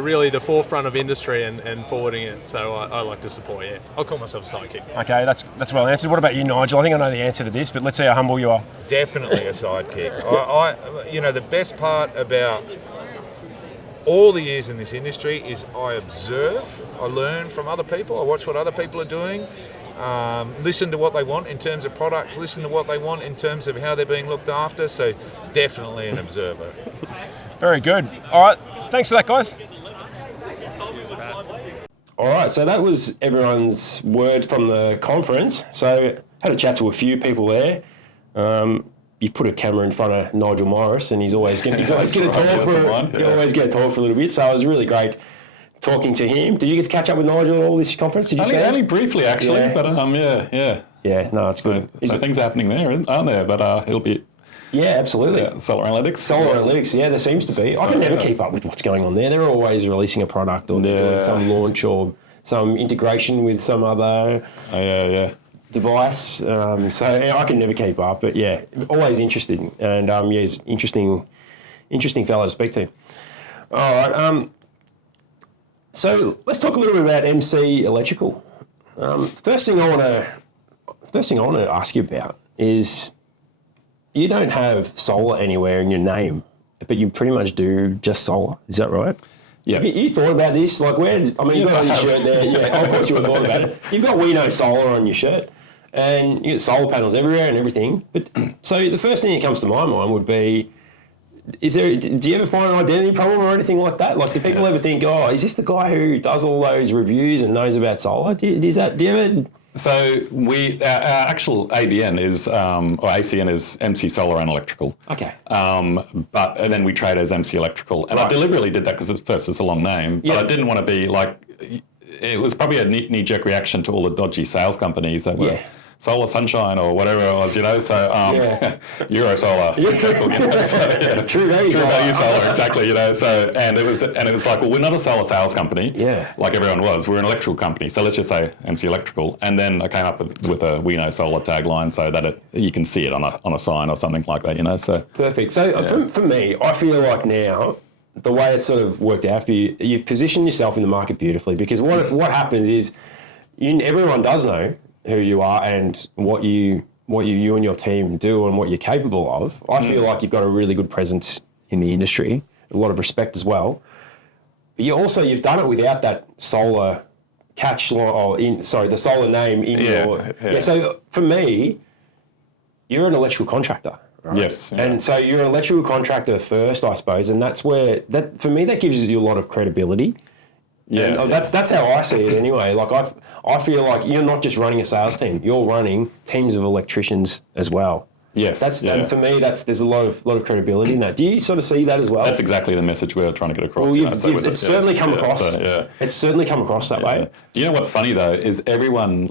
really the forefront of industry and forwarding it. So I like to support, yeah. I'll call myself a sidekick. Okay, that's well answered. What about you, Nigel? I think I know the answer to this, but let's see how humble you are. Definitely a sidekick. The best part about all the years in this industry is I observe, I learn from other people, I watch what other people are doing, listen to what they want in terms of products, listen to what they want in terms of how they're being looked after, so definitely an observer. Very good. All right, thanks for that, guys. All right, so that was everyone's word from the conference. So had a chat to a few people there. You put a camera in front of Nigel Morris, and he's always going to talk for a little bit. So it was really great talking to him. Did you get to catch up with Nigel at all this conference? Did you say only briefly, actually, but yeah. Yeah, no, it's good. So things are happening there, aren't there? But it'll be. Yeah, absolutely. Solar Analytics. Yeah, there seems to be. I can never keep up with what's going on there. They're always releasing a product or doing some launch or some integration with some other device. So I can never keep up. But yeah, always interesting. And he's interesting fellow to speak to. All right. So let's talk a little bit about MC Electrical. First thing I want to ask you about is, you don't have solar anywhere in your name, but you pretty much do just solar. Is that right? Yeah. You thought about this? Like, where? I mean, you've got on your shirt there. Yeah, of course you thought about it. You've got We Know Solar on your shirt, and you got solar panels everywhere and everything. But so the first thing that comes to my mind would be, do you ever find an identity problem or anything like that? Like, do people ever think, oh, is this the guy who does all those reviews and knows about solar? Do you ever? So our actual ABN is, or ACN is MC Solar and Electrical. Okay. But and then we trade as MC Electrical. And I deliberately did that because at first it's a long name. But I didn't want to be like, it was probably a knee-jerk reaction to all the dodgy sales companies that were Solar Sunshine or whatever it was, so Euro Solar. True value solar, exactly, so and it was like, well, we're not a solar sales company, like everyone was. We're an electrical company, so let's just say MC Electrical. And then I came up with a We Know Solar tagline so that you can see it on a sign or something like that, so. Perfect. So for me, I feel like now, the way it's sort of worked out for you, you've positioned yourself in the market beautifully, because what happens is everyone does know who you are and what you and your team do and what you're capable of. I feel like you've got a really good presence in the industry, a lot of respect as well. But you've done it without that solar the solar name in your. So for me, you're an electrical contractor. Right? Yes. Yeah. And so you're an electrical contractor first, I suppose, and that's where for me that gives you a lot of credibility. Yeah, that's how I see it anyway. Like I feel like you're not just running a sales team; you're running teams of electricians as well. Yes, and for me, there's a lot of credibility in that. Do you sort of see that as well? That's exactly the message we're trying to get across. Well, it's certainly come across. It's certainly come across that way. You know what's funny though is everyone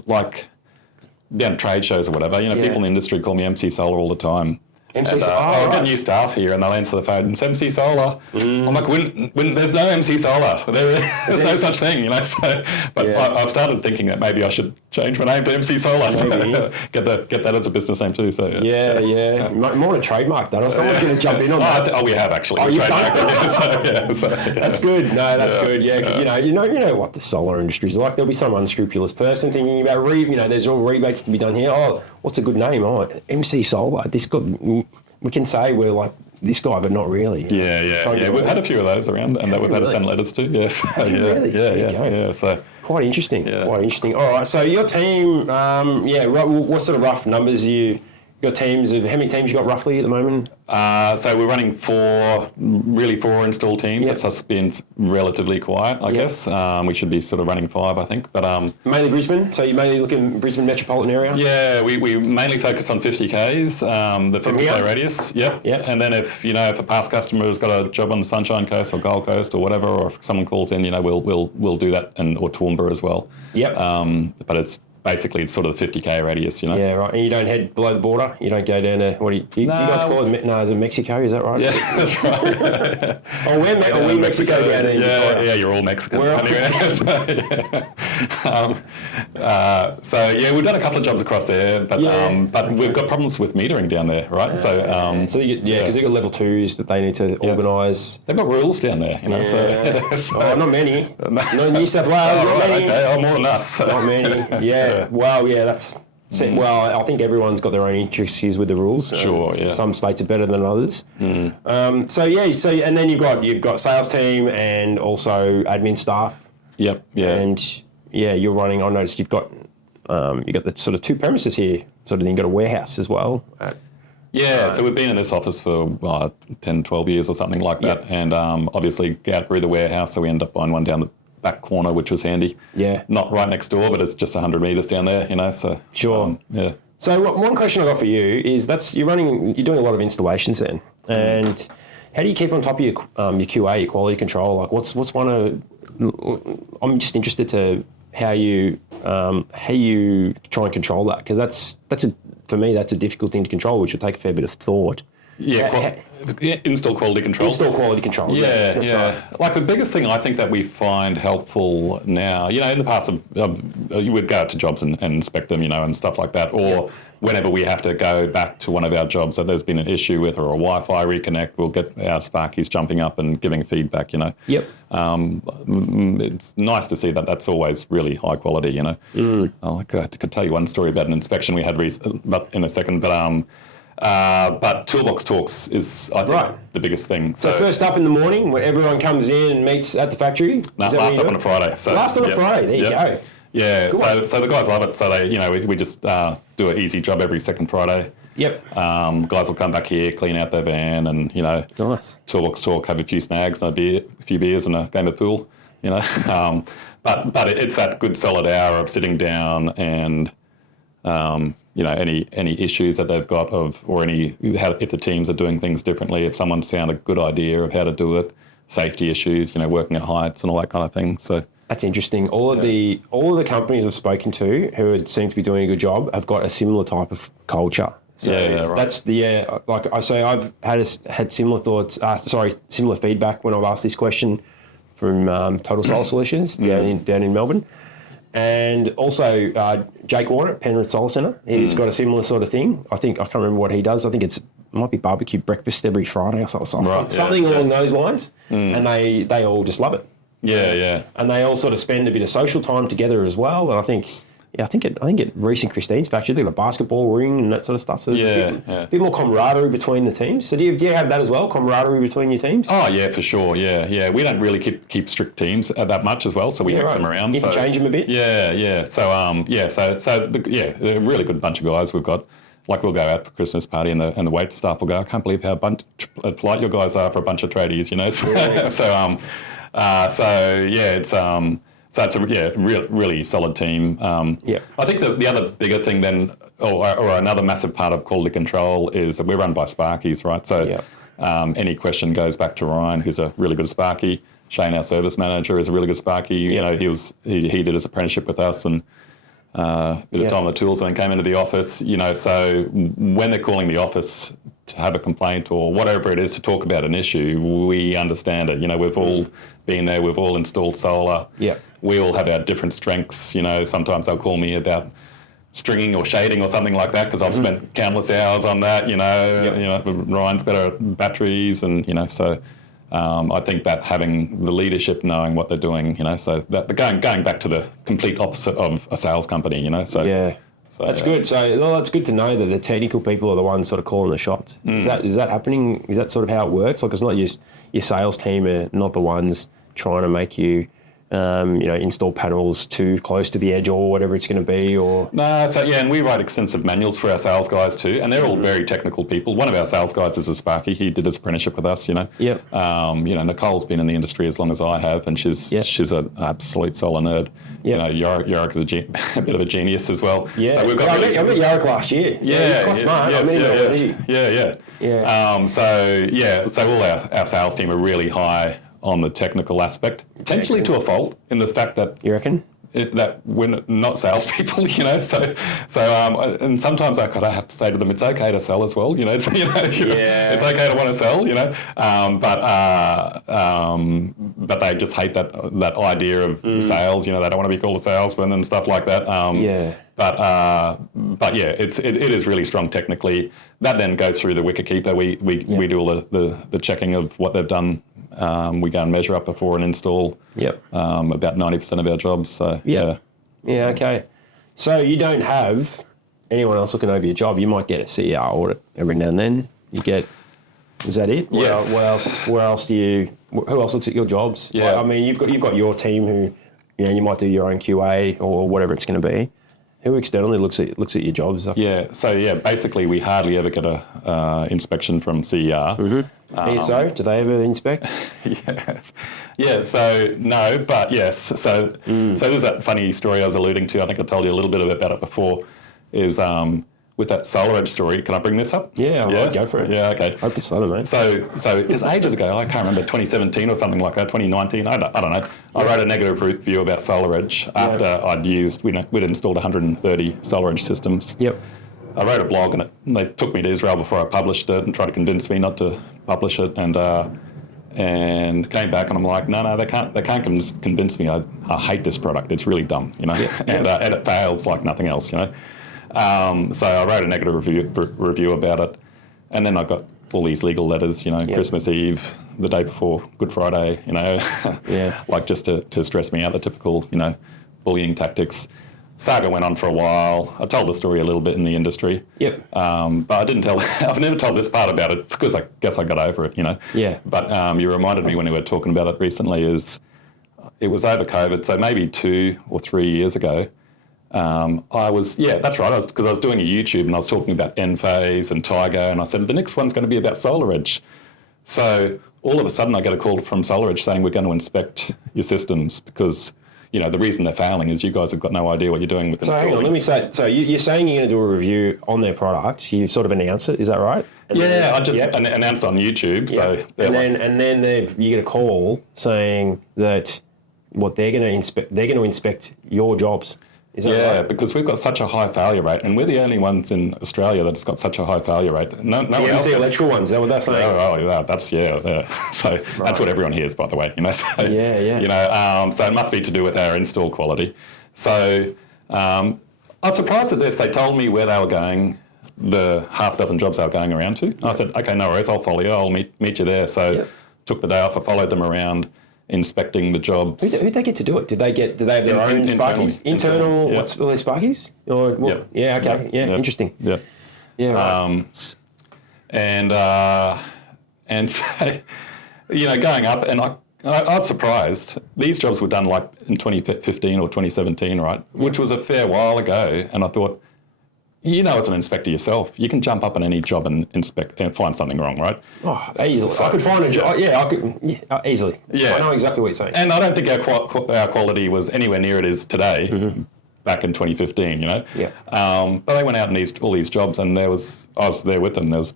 down trade shows or whatever. People in the industry call me MC Solar all the time. MC Solar. I've got new staff here, and they'll answer the phone. It's MC Solar. I'm like, when there's no MC Solar. There's no such thing, So, but I've started thinking that maybe I should change my name to MC Solar. Get that as a business name too. So more a trademark that, or someone's going to jump in on that. We have actually. Oh, you've done it. That's good. No, that's good. Yeah, because you know what the solar industry is like. There'll be some unscrupulous person thinking about there's all rebates to be done here. Oh, what's a good name? Oh, MC Solar. This guy. We can say we're like this guy, but not really. Yeah. We've had a few of those around, and that we've had to send letters to. Yes. Really? Yeah. So quite interesting. Yeah. Quite interesting. All right. So your team, what sort of rough numbers you got teams of? How many teams you got roughly at the moment? So we're running four installed teams. That's us being relatively quiet, I guess. We should be sort of running 5, I think. But mainly Brisbane. So you mainly look in Brisbane metropolitan area. Yeah, we mainly focus on 50Ks, the 50K radius. Yep. And then if a past customer has got a job on the Sunshine Coast or Gold Coast or whatever, or if someone calls in, we'll do that, or Toowoomba as well. Yep. But it's basically sort of the 50K radius, Yeah, right. And you don't head below the border? You don't go down to, what do you guys call it? No, is it Mexico? Is that right? Yeah, that's right. We're Mexico down there. Yeah, you're all Mexicans. We're all So we've done a couple of jobs across there, but we've got problems with metering down there, right? Because they've got level 2s that they need to organise. They've got rules down there, not many. No, New South Wales, not many. Okay. More than us. Not many, Well, that's... Well, I think everyone's got their own intricacies with the rules. Sure, yeah. Some states are better than others. And then you've got sales team and also admin staff. Yep, yeah. And you're running. I noticed you've got the sort of 2 premises here. Sort of then you've got a warehouse as well. So we've been in this office for 10, 12 years or something like that, and obviously outgrew the warehouse, so we end up buying one down the back corner, which was handy. Yeah. Not right next door, but it's just 100 metres down there, so... Sure. So one question I got for you is you're doing a lot of installations then, and how do you keep on top of your QA, your quality control? Like what's one of... I'm just interested to how you try and control that, because for me that's a difficult thing to control, which will take a fair bit of thought. Install quality control. Install quality control. Yeah. Right. Like the biggest thing I think that we find helpful now, in the past, you would go out to jobs and inspect them, and stuff like that, or whenever we have to go back to one of our jobs that there's been an issue with, or a Wi-Fi reconnect, we'll get our Sparkies jumping up and giving feedback, Yep. It's nice to see that that's always really high quality, I could tell you one story about an inspection we had in a second, but But toolbox talks is, I think, the biggest thing. So first up in the morning, when everyone comes in and meets at the factory? Last up on a Friday. So, last on a Friday, there you go. Yeah, so the guys love it. So they, we just do an easy job every second Friday. Yep. Guys will come back here, clean out their van, and nice. Toolbox talk, have a few snags, and a few beers, and a game of pool. But it's that good solid hour of sitting down and any issues that they've got if the teams are doing things differently, if someone's found a good idea of how to do it, safety issues, working at heights and all that kind of thing. So. That's interesting. All of the companies I've spoken to who seem to be doing a good job have got a similar type of culture. So right. That's like I say, I've had similar thoughts. Similar feedback when I've asked this question from Total Solar Solutions down in Melbourne, and also Jake Warner at Penrith Solar Centre. He's got a similar sort of thing. I can't remember what he does. I think it might be barbecue breakfast every Friday or something along those lines. And they all just love it. Yeah. And they all sort of spend a bit of social time together as well. And I think at Reece and Christine's factory, they've got a basketball ring and that sort of stuff. So there's a bit more camaraderie between the teams. So do you have that as well, camaraderie between your teams? Oh, yeah, for sure. Yeah. We don't really keep strict teams that much as well, so we mix them around. You can change them a bit? Yeah. So, they're a really good bunch of guys we've got. Like, we'll go out for Christmas party and the wait staff will go, I can't believe how polite your guys are for a bunch of tradies, So it's a really solid team. I think the other bigger thing then, or another massive part of quality control is that we're run by Sparkies, right? So any question goes back to Ryan, who's a really good Sparky. Shane, our service manager, is a really good Sparky. He did his apprenticeship with us and a bit of time on the tools, and then came into the office. So when they're calling the office to have a complaint or whatever it is to talk about an issue, we understand it. We've all been there. We've all installed solar. Yeah. We all have our different strengths. Sometimes they'll call me about stringing or shading or something like that because I've spent countless hours on that. Ryan's better at batteries, and so I think that having the leadership knowing what they're doing, so that going back to the complete opposite of a sales company, So yeah. So, that's good. So that's good to know that the technical people are the ones sort of calling the shots. Is that happening? Is that sort of how it works? Like, it's not just your sales team are not the ones trying to make you, install panels too close to the edge or whatever it's going to be, or no. So and we write extensive manuals for our sales guys too, and they're all very technical people. One of our sales guys is a Sparky. He did his apprenticeship with us. Yep. Nicole's been in the industry as long as I have, and she's an absolute solar nerd. Yep. Yorick is a bit of a genius as well. Yeah. So we've got I met Yorick last year. Yeah, he's quite smart. So all our sales team are really high on the technical aspect, potentially to a fault, in the fact that you reckon that we're not salespeople, So and sometimes I kind of have to say to them, it's okay to sell as well, It's okay to want to sell, but they just hate that idea of sales, They don't want to be called a salesman and stuff like that. But it is really strong technically. That then goes through the wicker keeper. We do all the checking of what they've done. We go and measure up before an install. Yep. About 90% of our jobs. So yeah. Okay. So you don't have anyone else looking over your job. You might get a CER audit every now and then. Is that it? Yes. Where else who else looks at your jobs? Yeah. I mean, you've got your team who, you might do your own QA or whatever it's going to be. Who externally looks at your jobs? Yeah. So basically we hardly ever get a inspection from CER. PSO, do they ever inspect? Yes. Yeah, so no, but yes. So there's that funny story I was alluding to. I think I told you a little bit about it before, is with that Solar Edge story. Can I bring this up? Yeah, right, go for it. Yeah, okay. Hope it's Solar, mate. So it's ages ago. I can't remember, 2017 or something like that, 2019. I don't know. I wrote a negative review about Solar Edge after we'd installed 130 Solar Edge systems. Yep. I wrote a blog and they took me to Israel before I published it and tried to convince me not to publish it, and came back and I'm like, no, they can't convince me. I hate this product. It's really dumb, and it fails like nothing else, So I wrote a negative review about it, and then I got all these legal letters, Christmas Eve, the day before Good Friday, like just to stress me out, the typical, bullying tactics. saga went on for a while. I told the story a little bit in the industry. Yep. But I didn't tell, I've never told this part about it because I guess I got over it, Yeah. But you reminded me when we were talking about it recently it was over COVID, so maybe 2 or 3 years ago. That's right, because I was doing a YouTube and I was talking about Enphase and Tigo, and I said, the next one's going to be about SolarEdge. So all of a sudden I get a call from SolarEdge saying we're going to inspect your systems because, the reason they're failing is you guys have got no idea what you're doing with installing. So hang on, let me say, so you're saying you're going to do a review on their product. You've sort of announced it, is that right? I just announced on YouTube. So and then you get a call saying that what they're going to inspect your jobs. Is that right? Because we've got such a high failure rate, and we're the only ones in Australia that's got such a high failure rate. No one else. The electrical ones, is that what they're saying? So that's what everyone hears, by the way. So, so it must be to do with our install quality. So I was surprised at this. They told me where they were going, the half dozen jobs they were going around to. I said, okay, no worries, I'll follow you. I'll meet you there. So took the day off. I followed them around, inspecting the jobs. Who'd they get to do it? Do they have their own Sparkies? Internal what's all their Sparkies? Or what? Yep. Yeah, okay. Yeah, interesting. Yeah. Yeah. Right. And so, going up, and I was surprised. These jobs were done like in 2015 or 2017, right? Which was a fair while ago. And I thought, as an inspector yourself, you can jump up on any job and inspect and find something wrong, right? Oh, easily. I could find a job. I could easily. Yeah. I know exactly what you're saying. And I don't think our quality was anywhere near it is today. Back in 2015, Yeah. But they went out and all these jobs, and I was there with them. There was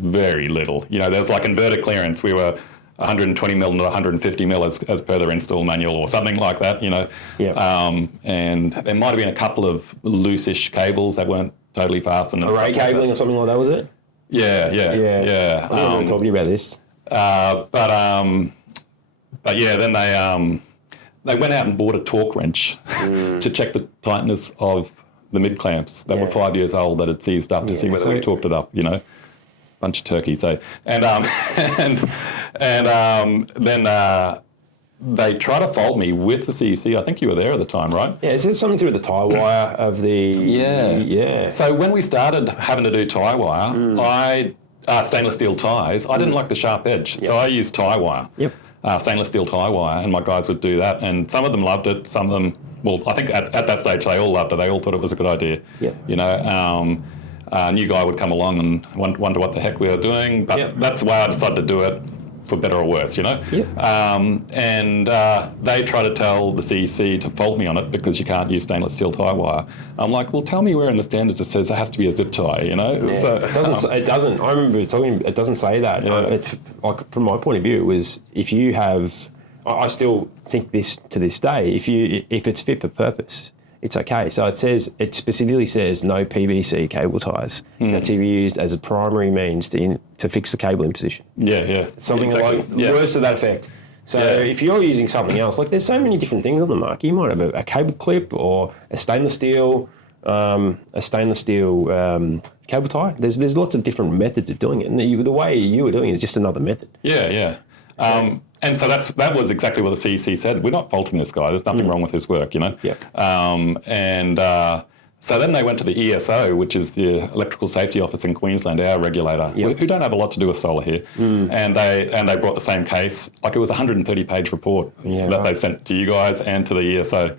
very little. There was like inverter clearance. We were 120 mil to 150 mil as per their install manual or something like that, Yeah. And there might have been a couple of loose-ish cables that weren't totally fast. And array cabling or something like that, was it? Yeah. I remember talking about this. But then they went out and bought a torque wrench to check the tightness of the mid clamps that were 5 years old that had seized up to see whether we torqued it up, bunch of turkeys. So then they try to fault me with the CEC. I think you were there at the time, right? Yeah, is there something to do with the tie wire of the... Yeah. So when we started having to do tie wire, stainless steel ties, I didn't like the sharp edge, so I used tie wire. Yep. Stainless steel tie wire, and my guys would do that, and some of them loved it, some of them, well, I think at that stage they all loved it, they all thought it was a good idea. Yeah. A new guy would come along and wonder what the heck we were doing, but that's why I decided to do it, for better or worse, Yep. And they try to tell the CEC to fault me on it because you can't use stainless steel tie wire. I'm like, well, tell me where in the standards it says it has to be a zip tie, Yeah. So, it doesn't. I remember talking. It doesn't say that. Like from my point of view, it was if you have. I still think this to this day. If it's fit for purpose, it's okay. So it specifically says no PVC cable ties that to be used as a primary means to fix the cable in position. Yeah. Something like words to that effect. So if you're using something else, like there's so many different things on the market. You might have a cable clip or a stainless steel cable tie. There's lots of different methods of doing it, and the way you were doing it is just another method. Yeah. And so that was exactly what the CEC said. We're not faulting this guy. There's nothing wrong with his work, Yeah. So then they went to the ESO, which is the Electrical Safety Office in Queensland, our regulator, who don't have a lot to do with solar here. And they brought the same case. Like it was a 130-page report that they sent to you guys and to the ESO.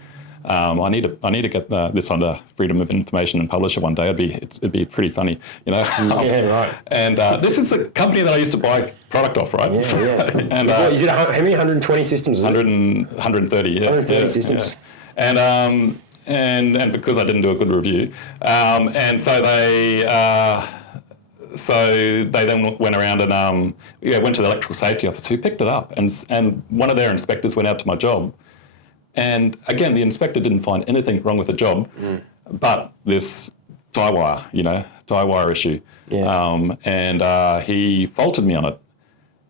I need to get this under Freedom of Information and publish it one day. It'd be pretty funny, Yeah, right. And this is a company that I used to buy product off, right? Yeah. And you did how many? 120 systems? 130. Yeah. 130 systems. Yeah. And because I didn't do a good review, and so they then went around and went to the Electrical Safety Office, who picked it up, and one of their inspectors went out to my job. And again, the inspector didn't find anything wrong with the job, but this tie wire issue. Yeah. And he faulted me on it.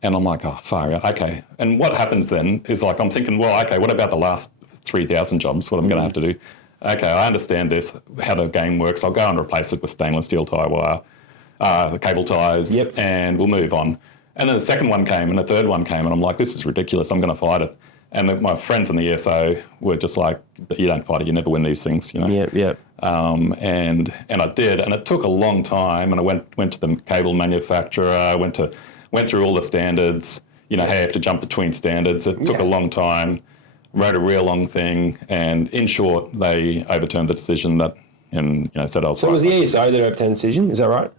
And I'm like, oh, far out. Okay. And what happens then is like, I'm thinking, well, okay, what about the last 3,000 jobs? What I'm going to have to do? Okay, I understand this, how the game works. I'll go and replace it with stainless steel tie wire, the cable ties, and we'll move on. And then the second one came and the third one came, and I'm like, this is ridiculous. I'm going to fight it. And my friends in the ESO were just like, you don't fight it, you never win these things, you know. Yeah. And I did, and it took a long time. And I went to the cable manufacturer, went through all the standards. You know, how you have to jump between standards. It took a long time. Wrote a real long thing, and in short, they overturned the decision and said I was right. So it was the ESO that overturned the decision, is that right?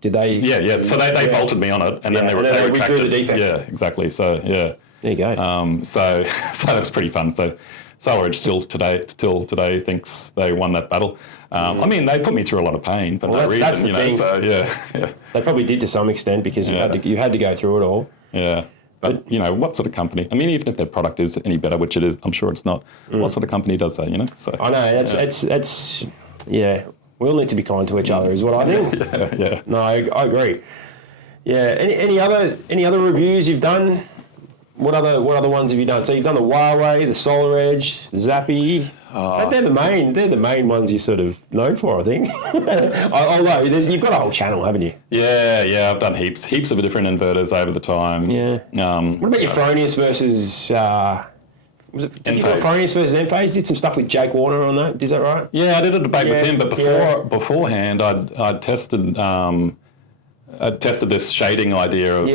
Did they? Yeah. So they vaulted me on it, and then they withdrew the defect. Yeah, exactly. So yeah. There you go. So that was pretty fun. So Solar Edge till today thinks they won that battle. I mean, they put me through a lot of pain, but no reason, that's the thing. So yeah. They probably did to some extent because you had to go through it all. Yeah. But, what sort of company? I mean, even if their product is any better, which it is, I'm sure it's not, what sort of company does that, So I know, it's we all need to be kind to each other is what I think. Yeah. No, I agree. Yeah. Any other reviews you've done? What other ones have you done? So you've done the Huawei, the Solar Edge, the Zappy. They're the main ones you're sort of known for, I think. Although you've got a whole channel, haven't you? Yeah. I've done heaps of different inverters over the time. Yeah. What about your Fronius versus? Did you do Fronius versus Enphase? Did some stuff with Jake Warner on that. Is that right? Yeah, I did a debate with him, but beforehand, I'd tested this shading idea of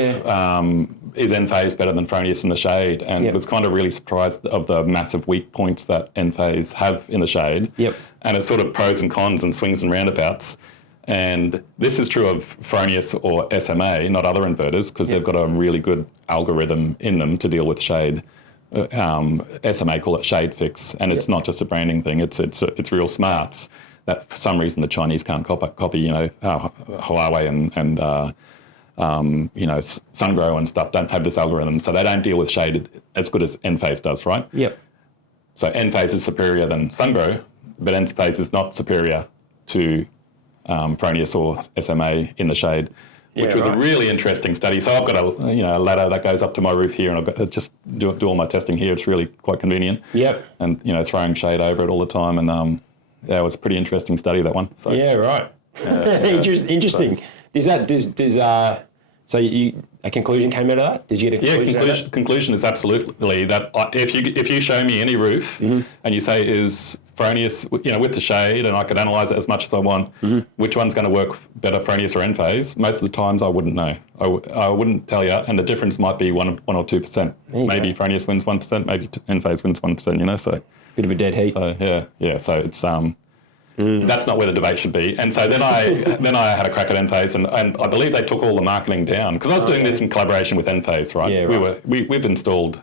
is Enphase better than Fronius in the shade, and was kind of really surprised of the massive weak points that Enphase have in the shade. Yep. And it's sort of pros and cons and swings and roundabouts. And this is true of Fronius or SMA, not other inverters, because they've got a really good algorithm in them to deal with shade. SMA call it shade fix, and it's not just a branding thing. It's real smarts that for some reason the Chinese can't copy. Huawei and SunGrow and stuff don't have this algorithm, so they don't deal with shade as good as Enphase does, right? Yep. So Enphase is superior than SunGrow, but Enphase is not superior to Fronius or SMA in the shade, which was a really interesting study. So I've got a ladder that goes up to my roof here, and I've got to just do all my testing here. It's really quite convenient. Yep. And throwing shade over it all the time, and it was a pretty interesting study, that one. So, yeah, right. Interesting. So a conclusion came out of that? Did you get a conclusion? Yeah, conclusion is absolutely that if you show me any roof and you say is Fronius, with the shade, and I could analyse it as much as I want, which one's going to work better, Fronius or Enphase? Most of the times I wouldn't know. I wouldn't tell you, and the difference might be 1 or 2%. Maybe Fronius wins 1%, maybe Enphase wins 1%. So bit of a dead heat. So yeah. So it's that's not where the debate should be. And so then I had a crack at Enphase, and I believe they took all the marketing down because I was doing this in collaboration with Enphase, right? Yeah, right. We've installed.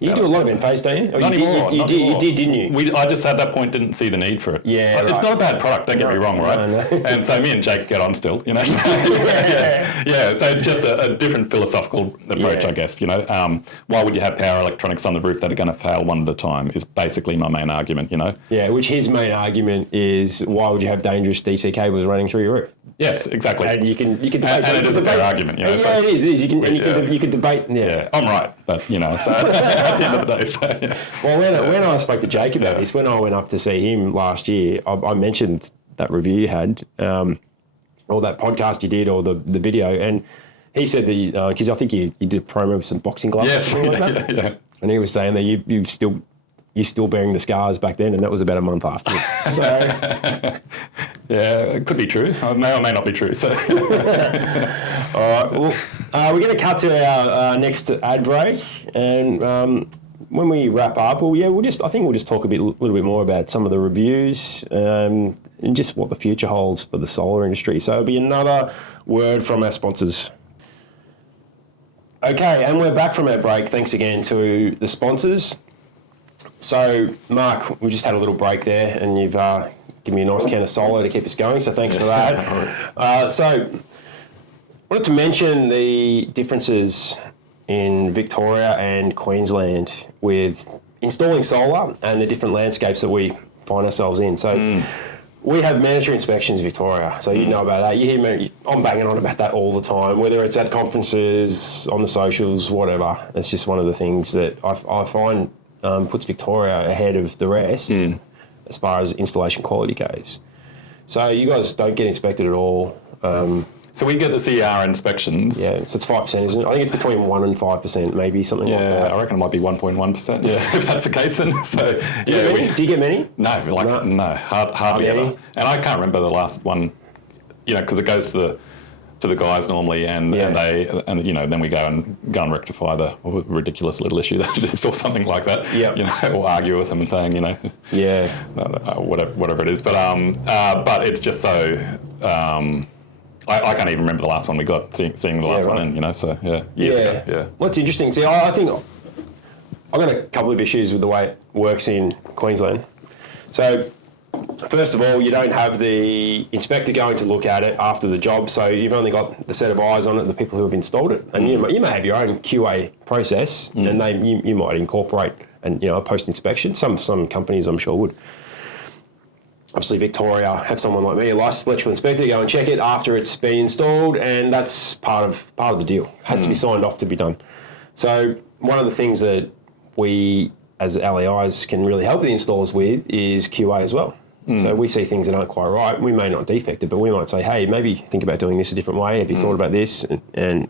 You do a lot of Enphase, don't you? Not anymore. You did, didn't you? I just at that point didn't see the need for it. Yeah, It's not a bad product, don't get me wrong, right? No. And so me and Jake get on still, Yeah, so it's just a different philosophical approach, I guess, Why would you have power electronics on the roof that are going to fail one at a time is basically my main argument, Yeah, which his main argument is why would you have dangerous DC cables running through your roof? Yes, exactly. And you can debate that. And it is a fair argument, Yeah, so, it is. You can debate. Yeah, I'm right, but so at the end of the day. So, yeah. Well, when I spoke to Jake about this, when I went up to see him last year, I mentioned that review you had, or that podcast you did, or the video, and he said that because I think you did a promo with some boxing gloves. Yes, yeah. And he was saying that you're still bearing the scars back then, and that was about a month afterwards. So, yeah, it could be true. It may or may not be true. So, all right. Well, we're going to cut to our next ad break, and when we wrap up, we'll just talk a little bit more about some of the reviews and just what the future holds for the solar industry. So it'll be another word from our sponsors. Okay, and we're back from our break. Thanks again to the sponsors. So, Mark, we just had a little break there, and you've given me a nice can of solar to keep us going, so thanks for that. So, I wanted to mention the differences in Victoria and Queensland with installing solar and the different landscapes that we find ourselves in. So, we have mandatory inspections in Victoria, so you know about that. You hear me, I'm banging on about that all the time, whether it's at conferences, on the socials, whatever. It's just one of the things that I find puts Victoria ahead of the rest as far as installation quality goes. So you guys don't get inspected at all. So we get the CR inspections. Yeah, so it's 5%, isn't it? I think it's between 1 and 5%, maybe something like that. I reckon it might be 1.1%. Yeah, if that's the case. Then so do you get many? No, hardly ever. And I can't remember the last one. Because it goes to the guys normally, and then we go and rectify the ridiculous little issue that it is, or something like that. Yeah. Or argue with them and saying, whatever it is. But it's just so. I can't even remember the last one we got, seeing the last one in, years ago. Yeah. Well, it's interesting. See, I think I've got a couple of issues with the way it works in Queensland. So, first of all, you don't have the inspector going to look at it after the job, so you've only got the set of eyes on it, the people who have installed it. And you may have your own QA process, and you might incorporate a post-inspection. Some companies, I'm sure, would. Obviously, Victoria have someone like me, a licensed electrical inspector, go and check it after it's been installed, and that's part of the deal. It has to be signed off to be done. So one of the things that we, as LEIs, can really help the installers with is QA as well. So we see things that aren't quite right. We may not defect it, but we might say, hey, maybe think about doing this a different way. Have you thought about this? And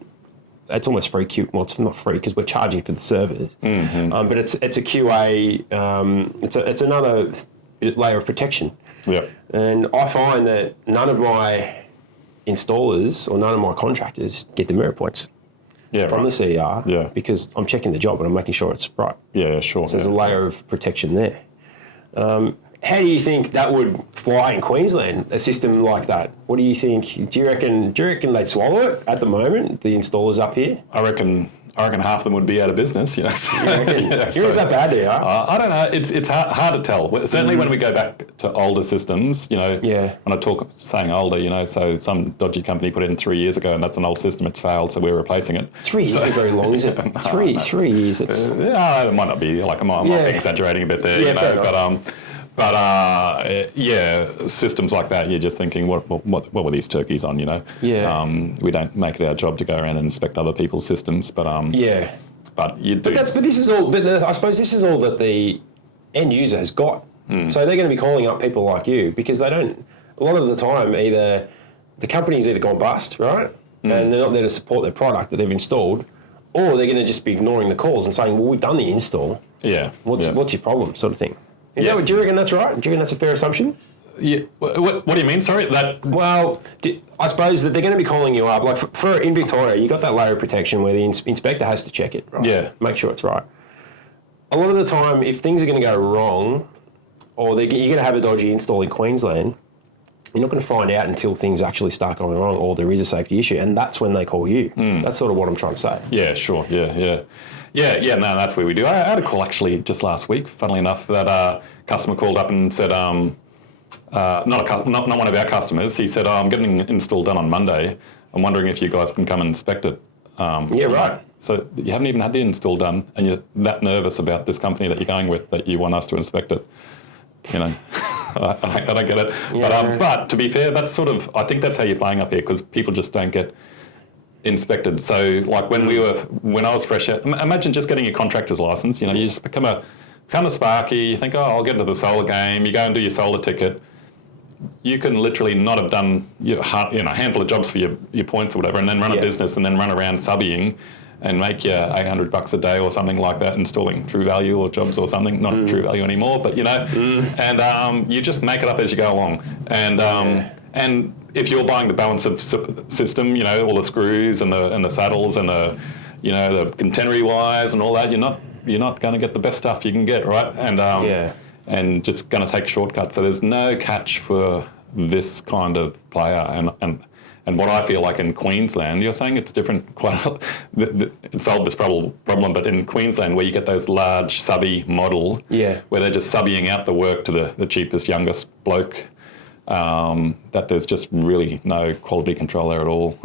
it's almost free Q. Well, it's not free because we're charging for the servers. But it's a QA. It's another layer of protection. Yeah. And I find that none of my installers or none of my contractors get demerit points from the CER because I'm checking the job and I'm making sure it's right. Yeah, sure. So there's a layer of protection there. How do you think that would fly in Queensland, a system like that? What do you think? Do you reckon they'd swallow it at the moment, the installers up here? I reckon half of them would be out of business. So, you reckon it's that bad there? I don't know. It's hard to tell. Certainly when we go back to older systems, when I talk saying older, so some dodgy company put it in 3 years ago, and that's an old system. It's failed, so we're replacing it. 3 years isn't very long, is it? Three years. It might not be. Like I might be exaggerating a bit there. But systems like that, you're just thinking, what were these turkeys on? We don't make it our job to go around and inspect other people's systems, but But you do. But this is all. But I suppose this is all that the end user has got. So they're going to be calling up people like you because they don't. A lot of the time, either the company's either gone bust, right, and they're not there to support their product that they've installed, or they're going to just be ignoring the calls and saying, "Well, we've done the install. What's your problem?" Sort of thing. Do you reckon that's right? Do you reckon that's a fair assumption? Yeah. What do you mean? Sorry. Well, I suppose that they're going to be calling you up. Like for in Victoria, you got that layer of protection where the inspector has to check it. Right? Yeah. Make sure it's right. A lot of the time, if things are going to go wrong, or you're going to have a dodgy install in Queensland, you're not going to find out until things actually start going wrong, or there is a safety issue, and that's when they call you. That's sort of what I'm trying to say. Yeah. Sure. Yeah. No, that's where we do. I had a call actually just last week. Funnily enough, that a customer called up and said, not one of our customers. He said, I'm getting an install done on Monday. I'm wondering if you guys can come and inspect it. Right. So you haven't even had the install done, and you're that nervous about this company that you're going with that you want us to inspect it. I don't get it. Yeah, but to be fair, that's sort of, I think that's how you're playing up here, because people just don't get inspected. So like when I was fresh out, imagine just getting your contractor's license. You just become a sparky. You think, I'll get into the solar game. You go and do your solar ticket. You can literally not have done a handful of jobs for your points or whatever, and then run a business and then run around subbying and make you $800 a day or something like that, installing True Value or jobs or something. Not True Value anymore, but and you just make it up as you go along. And if you're buying the balance of system, all the screws and the saddles and the catenary wires and all that, you're not going to get the best stuff you can get, right? And just going to take shortcuts. So there's no catch for this kind of player. And what I feel like in Queensland, you're saying it's different. It solved this problem, but in Queensland, where you get those large subby model, where they're just subbying out the work to the cheapest, youngest bloke, that there's just really no quality control there at all.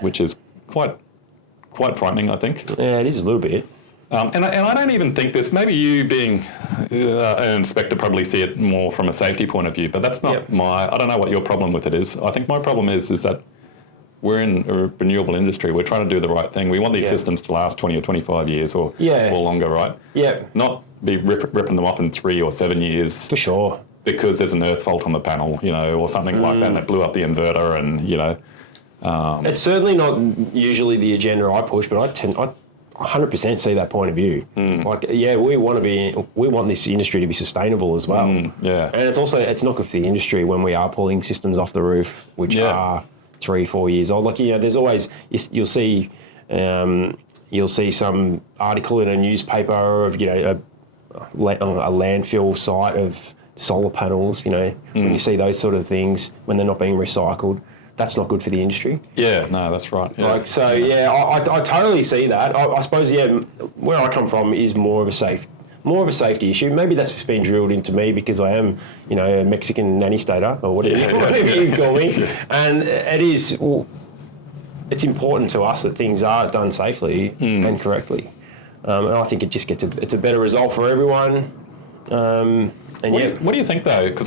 Which is quite frightening, I think. Yeah, it is a little bit. And I don't even think this, maybe you being an inspector probably see it more from a safety point of view, but that's not I don't know what your problem with it is. I think my problem is that we're in a renewable industry. We're trying to do the right thing. We want these systems to last 20 or 25 years or longer, right? Yeah. Not be ripping them off in 3 or 7 years. For sure. Because there's an earth fault on the panel, or something like that, and it blew up the inverter and, It's certainly not usually the agenda I push, but I 100% see that point of view. Like, yeah, we want this industry to be sustainable as well. Yeah. And it's not good for the industry when we are pulling systems off the roof, which are 3-4 years old. Like, there's always, you'll see some article in a newspaper of, a landfill site of solar panels, when you see those sort of things, when they're not being recycled. That's not good for the industry. Yeah, no, that's right. Yeah. I totally see that. I suppose, where I come from is more of a safety issue. Maybe that's been drilled into me because I am, a Mexican nanny stater or whatever you call me. And it's important to us that things are done safely and correctly. And I think it just it's a better result for everyone. What do you think though? Because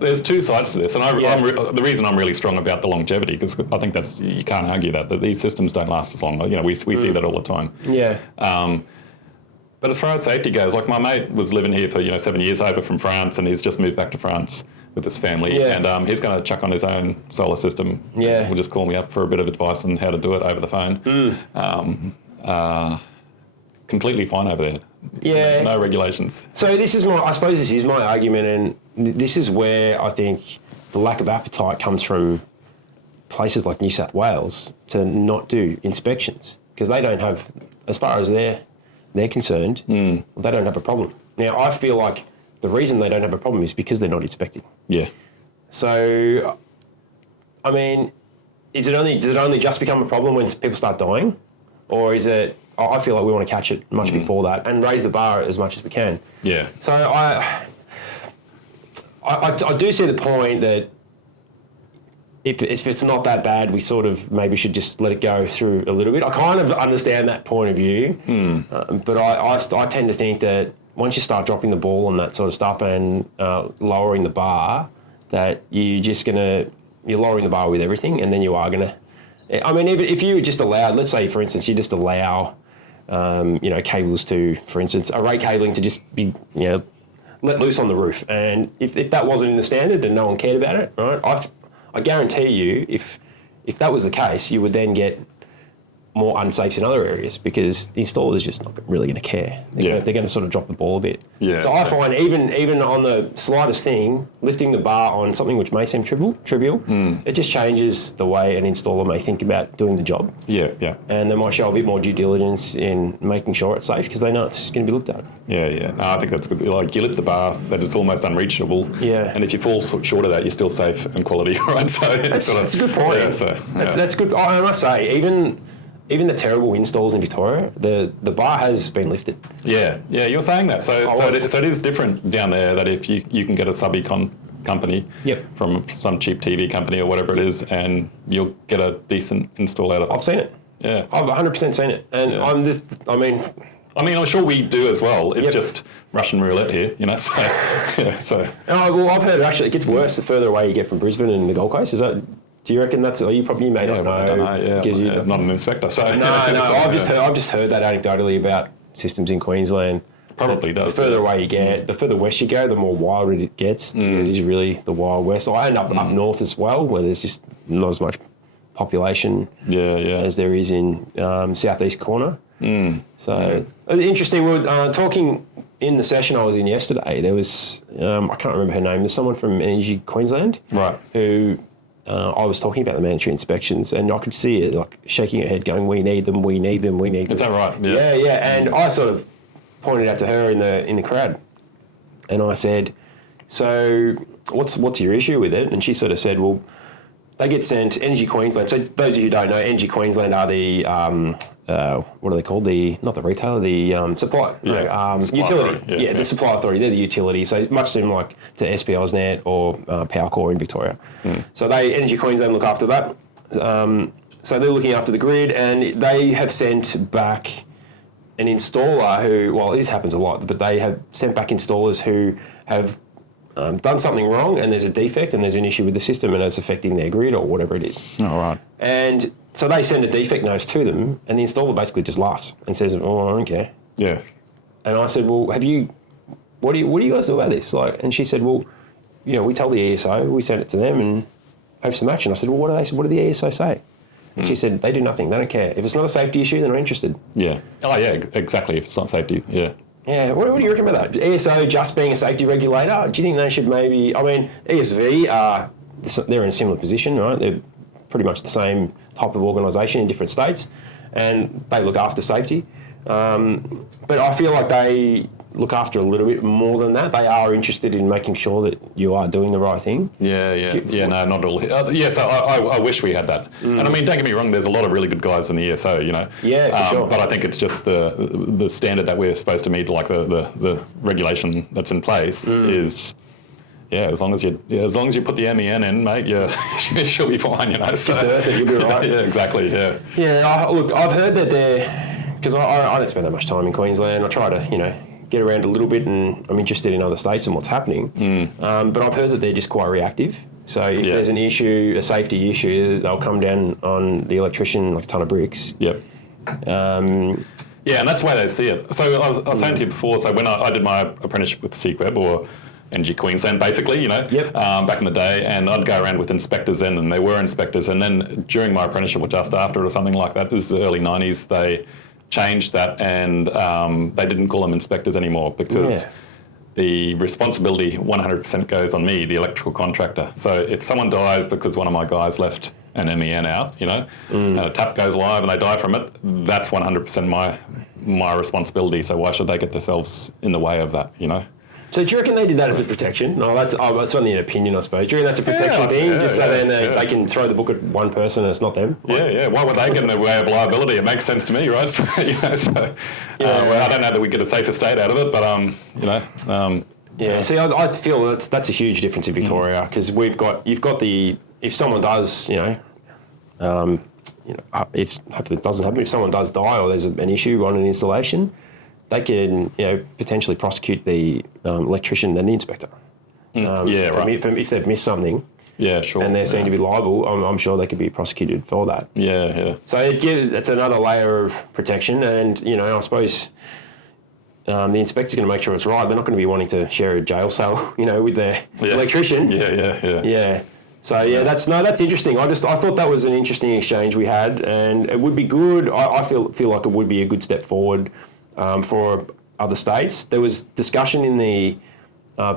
there's two sides to this, and the reason I'm really strong about the longevity, because I think you can't argue that these systems don't last as long. We see that all the time. Yeah. But as far as safety goes, like my mate was living here for 7 years over from France, and he's just moved back to France with his family, and he's going to chuck on his own solar system. Yeah. He'll just call me up for a bit of advice on how to do it over the phone. Completely fine over there. Yeah. No regulations. So this is my argument, and this is where I think the lack of appetite comes from places like New South Wales to not do inspections because they don't have, as far as they're concerned, they don't have a problem. Now, I feel like the reason they don't have a problem is because they're not inspecting. Yeah. So, I mean, does it only just become a problem when people start dying? Or is it, I feel like we want to catch it much before that and raise the bar as much as we can. Yeah. So I do see the point that if it's not that bad, we sort of maybe should just let it go through a little bit. I kind of understand that point of view, but I tend to think that once you start dropping the ball on that sort of stuff and lowering the bar, that you're lowering the bar with everything, and then you are going to. I mean, even if you just allowed, let's say, for instance, you just allow, cables to, for instance, array cabling to just be, let loose on the roof. And if that wasn't in the standard and no one cared about it, right, I guarantee you, if that was the case, you would then get more unsafes in other areas because the installer's just not really going to care. They're going to sort of drop the ball a bit. Yeah. So I find even on the slightest thing, lifting the bar on something which may seem trivial, it just changes the way an installer may think about doing the job. Yeah, yeah. And they might show a bit more due diligence in making sure it's safe because they know it's going to be looked at. Yeah, yeah. No, I think that's good. Like you lift the bar that it's almost unreachable. Yeah. And if you fall short of that, you're still safe and quality, right? So that's a good point. Yeah, That's good. I must say, even the terrible installs in Victoria, the bar has been lifted. Yeah, yeah, you're saying that. So it is different down there that if you can get a sub-econ company from some cheap TV company or whatever it is, and you'll get a decent install out of it. I've seen it. Yeah. I've 100% seen it. And I'm sure we do as well. It's just Russian roulette here, So, yeah, so. Well, I've heard actually it gets worse the further away you get from Brisbane and the Gold Coast. Do you reckon that's? You may not know. I don't know. Yeah, I'm not an inspector, so no. I've just heard that anecdotally about systems in Queensland. Probably does. The further away you get, the further west you go, the more wild it gets. It is really the Wild West. I end up north as well, where there's just not as much population as there is in southeast corner. So interesting. We were talking in the session I was in yesterday. There was I can't remember her name. There's someone from Energy Queensland, right? Who. I was talking about the mandatory inspections, and I could see it like shaking her head, going, "We need them. We need them. We need them." Is that right? Yeah, yeah. And I sort of pointed out to her in the crowd, and I said, "So, what's your issue with it?" And she sort of said, "Well, they get sent Energy Queensland." So those of you who don't know, Energy Queensland are the what are they called? Not the retailer, the supply. Utility. Yeah, the supply authority. They're the utility. So much similar like to SP Ausnet or Powercore in Victoria. So Energy Queensland look after that. So they're looking after the grid, and they have sent back an installer who, well, this happens a lot, but they have sent back installers who have done something wrong, and there's a defect, and there's an issue with the system, and it's affecting their grid or whatever it is. Oh, right. And so they send a defect notice to them, and the installer basically just laughs and says, "Oh, I don't care." Yeah. And I said, "Well, what do you guys do about this?" And she said, "Well, we told the ESO, we sent it to them, and have some action. I said, well, what do the ESO say? And she said, they do nothing. They don't care. If it's not a safety issue, they're not interested. Yeah. Oh, yeah, exactly. If it's not safety, yeah. Yeah, what do you reckon about that? ESO just being a safety regulator, do you think they should maybe... I mean, ESV, they're in a similar position, right? They're pretty much the same type of organisation in different states, and they look after safety. But I feel like they look after a little bit more than that. They are interested in making sure that you are doing the right thing. No, not all. Yes, I wish we had that. And I mean, don't get me wrong, there's a lot of really good guys in the ESO, you know. Yeah, for sure. But I think it's just the standard that we're supposed to meet, like the regulation that's in place is... Yeah, as long as you put the MEN in, mate, you should be fine, you know. Just earth it, you'll be right. Yeah, exactly, yeah. Yeah, look, I've heard that they're... Because I don't spend that much time in Queensland. I try to, you know, get around a little bit, and I'm interested in other states and what's happening. But I've heard that they're just quite reactive. So if there's an issue, a safety issue, they'll come down on the electrician like a ton of bricks. Yep. Yeah, and that's the way they see it. So I was saying to you before, so when I did my apprenticeship with CQEB, or Energy Queensland, basically, you know, back in the day, and I'd go around with inspectors then, and they were inspectors, and then during my apprenticeship, or just after it or something like that, this is the early 90s, they changed that, and they didn't call them inspectors anymore, because the responsibility 100% goes on me, the electrical contractor. So if someone dies because one of my guys left an MEN out, you know, and a tap goes live and they die from it, that's 100% my responsibility. So why should they get themselves in the way of that, you know? So do you reckon they did that as a protection? No, that's only an opinion, I suppose. Do you reckon that's a protection thing? Just so then they can throw the book at one person and it's not them? Yeah. Why would they get in the way of liability? It makes sense to me, right? So, you know, well, I don't know that we get a safer state out of it, but, you know. Yeah, see, I feel that's a huge difference in Victoria, because you've got if someone does, hopefully it doesn't happen, if someone does die or there's an issue on an installation, they can, potentially prosecute the electrician and the inspector. If they've missed something. Yeah, sure. And they're seen to be liable, I'm sure they could be prosecuted for that. Yeah. So it's another layer of protection, and I suppose the inspector's going to make sure it's right. They're not going to be wanting to share a jail cell, with their electrician. Yeah. So that's interesting. I thought that was an interesting exchange we had, and it would be good. I feel like it would be a good step forward for other states. There was discussion in the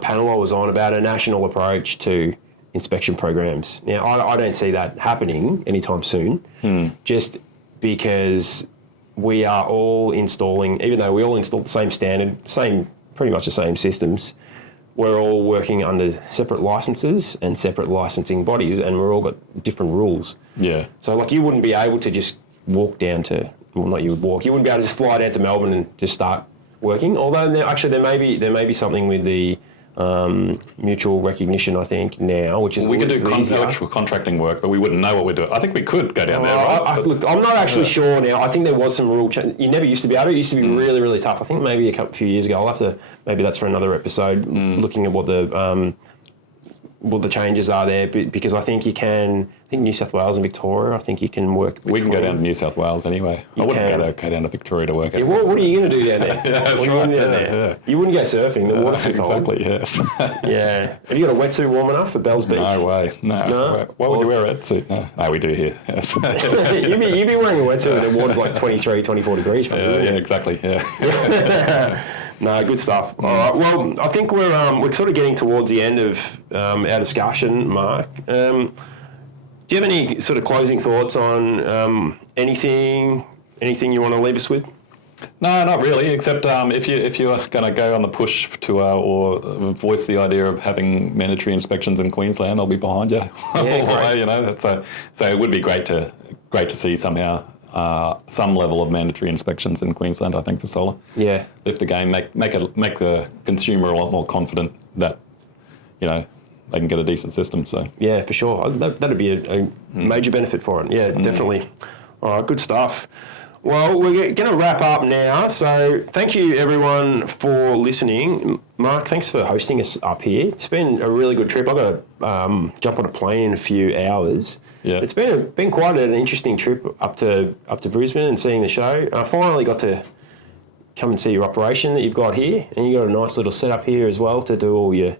panel I was on about a national approach to inspection programs. Now, I don't see that happening anytime soon, just because we are all installing, even though we all install the same standard, pretty much the same systems, we're all working under separate licenses and separate licensing bodies, and we're all got different rules. Yeah. So, you wouldn't be able to just walk down to, you wouldn't be able to just fly down to Melbourne and just start working. Although there may be something with the mutual recognition, I think, now, which is we could do electrical contracting work, but we wouldn't know what we're doing. I think we could go down there, right? Look, I'm not actually sure now. I think there was some rule change. You never used to be able to. It used to be really, really tough. I think maybe a few years ago. I'll have to. Maybe that's for another episode. Looking at what the changes are there, because I think you can. I think New South Wales and Victoria, I think you can work. We can go down to New South Wales anyway. I wouldn't go down to Victoria to work. Yeah, what are you going to do down there? That's right. You wouldn't go surfing. The water's too cold. Exactly, yes. Yeah. Have you got a wetsuit warm enough for Bells Beach? No way. No? Why would you wear a wetsuit? No, we do here. Yes. You'd be wearing a wetsuit and the water's like 23, 24 degrees. Yeah, exactly. Yeah. No, good stuff. All right. Well, I think we're sort of getting towards the end of our discussion, Mark. Do you have any sort of closing thoughts on anything you want to leave us with? No, not really. Except if you're going to go on the push to or voice the idea of having mandatory inspections in Queensland, I'll be behind you. Yeah, great. So it would be great to see somehow. Some level of mandatory inspections in Queensland, I think, for solar. Yeah. Lift the game, make the consumer a lot more confident that, they can get a decent system. So yeah, for sure. That'd be a major benefit for it. Yeah, definitely. All right, good stuff. Well, we're going to wrap up now. So thank you, everyone, for listening. Mark, thanks for hosting us up here. It's been a really good trip. I've got to jump on a plane in a few hours. Yeah. It's been quite an interesting trip up to Brisbane and seeing the show. I finally got to come and see your operation that you've got here, and you've got a nice little setup here as well to do all your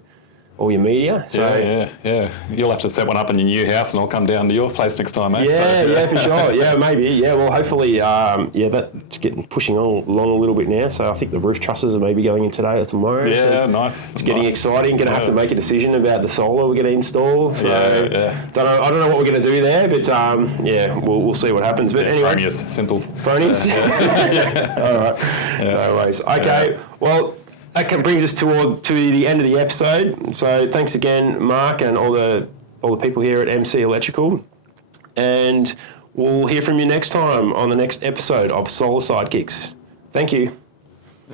all your media. So Yeah. You'll have to set one up in your new house, and I'll come down to your place next time, eh? Yeah, for sure. Yeah, maybe. Yeah, well, hopefully, that's pushing along a little bit now. So I think the roof trusses are maybe going in today or tomorrow. Yeah, so nice. It's getting exciting. Going to have to make a decision about the solar we're going to install. So Yeah. I don't know what we're going to do there, but we'll see what happens. But anyway, Fronius, simple. Fronius. All right. No worries. Okay. Well, that brings us to the end of the episode. So thanks again, Mark, and all the people here at MC Electrical. And we'll hear from you next time on the next episode of Solar Sidekicks. Thank you.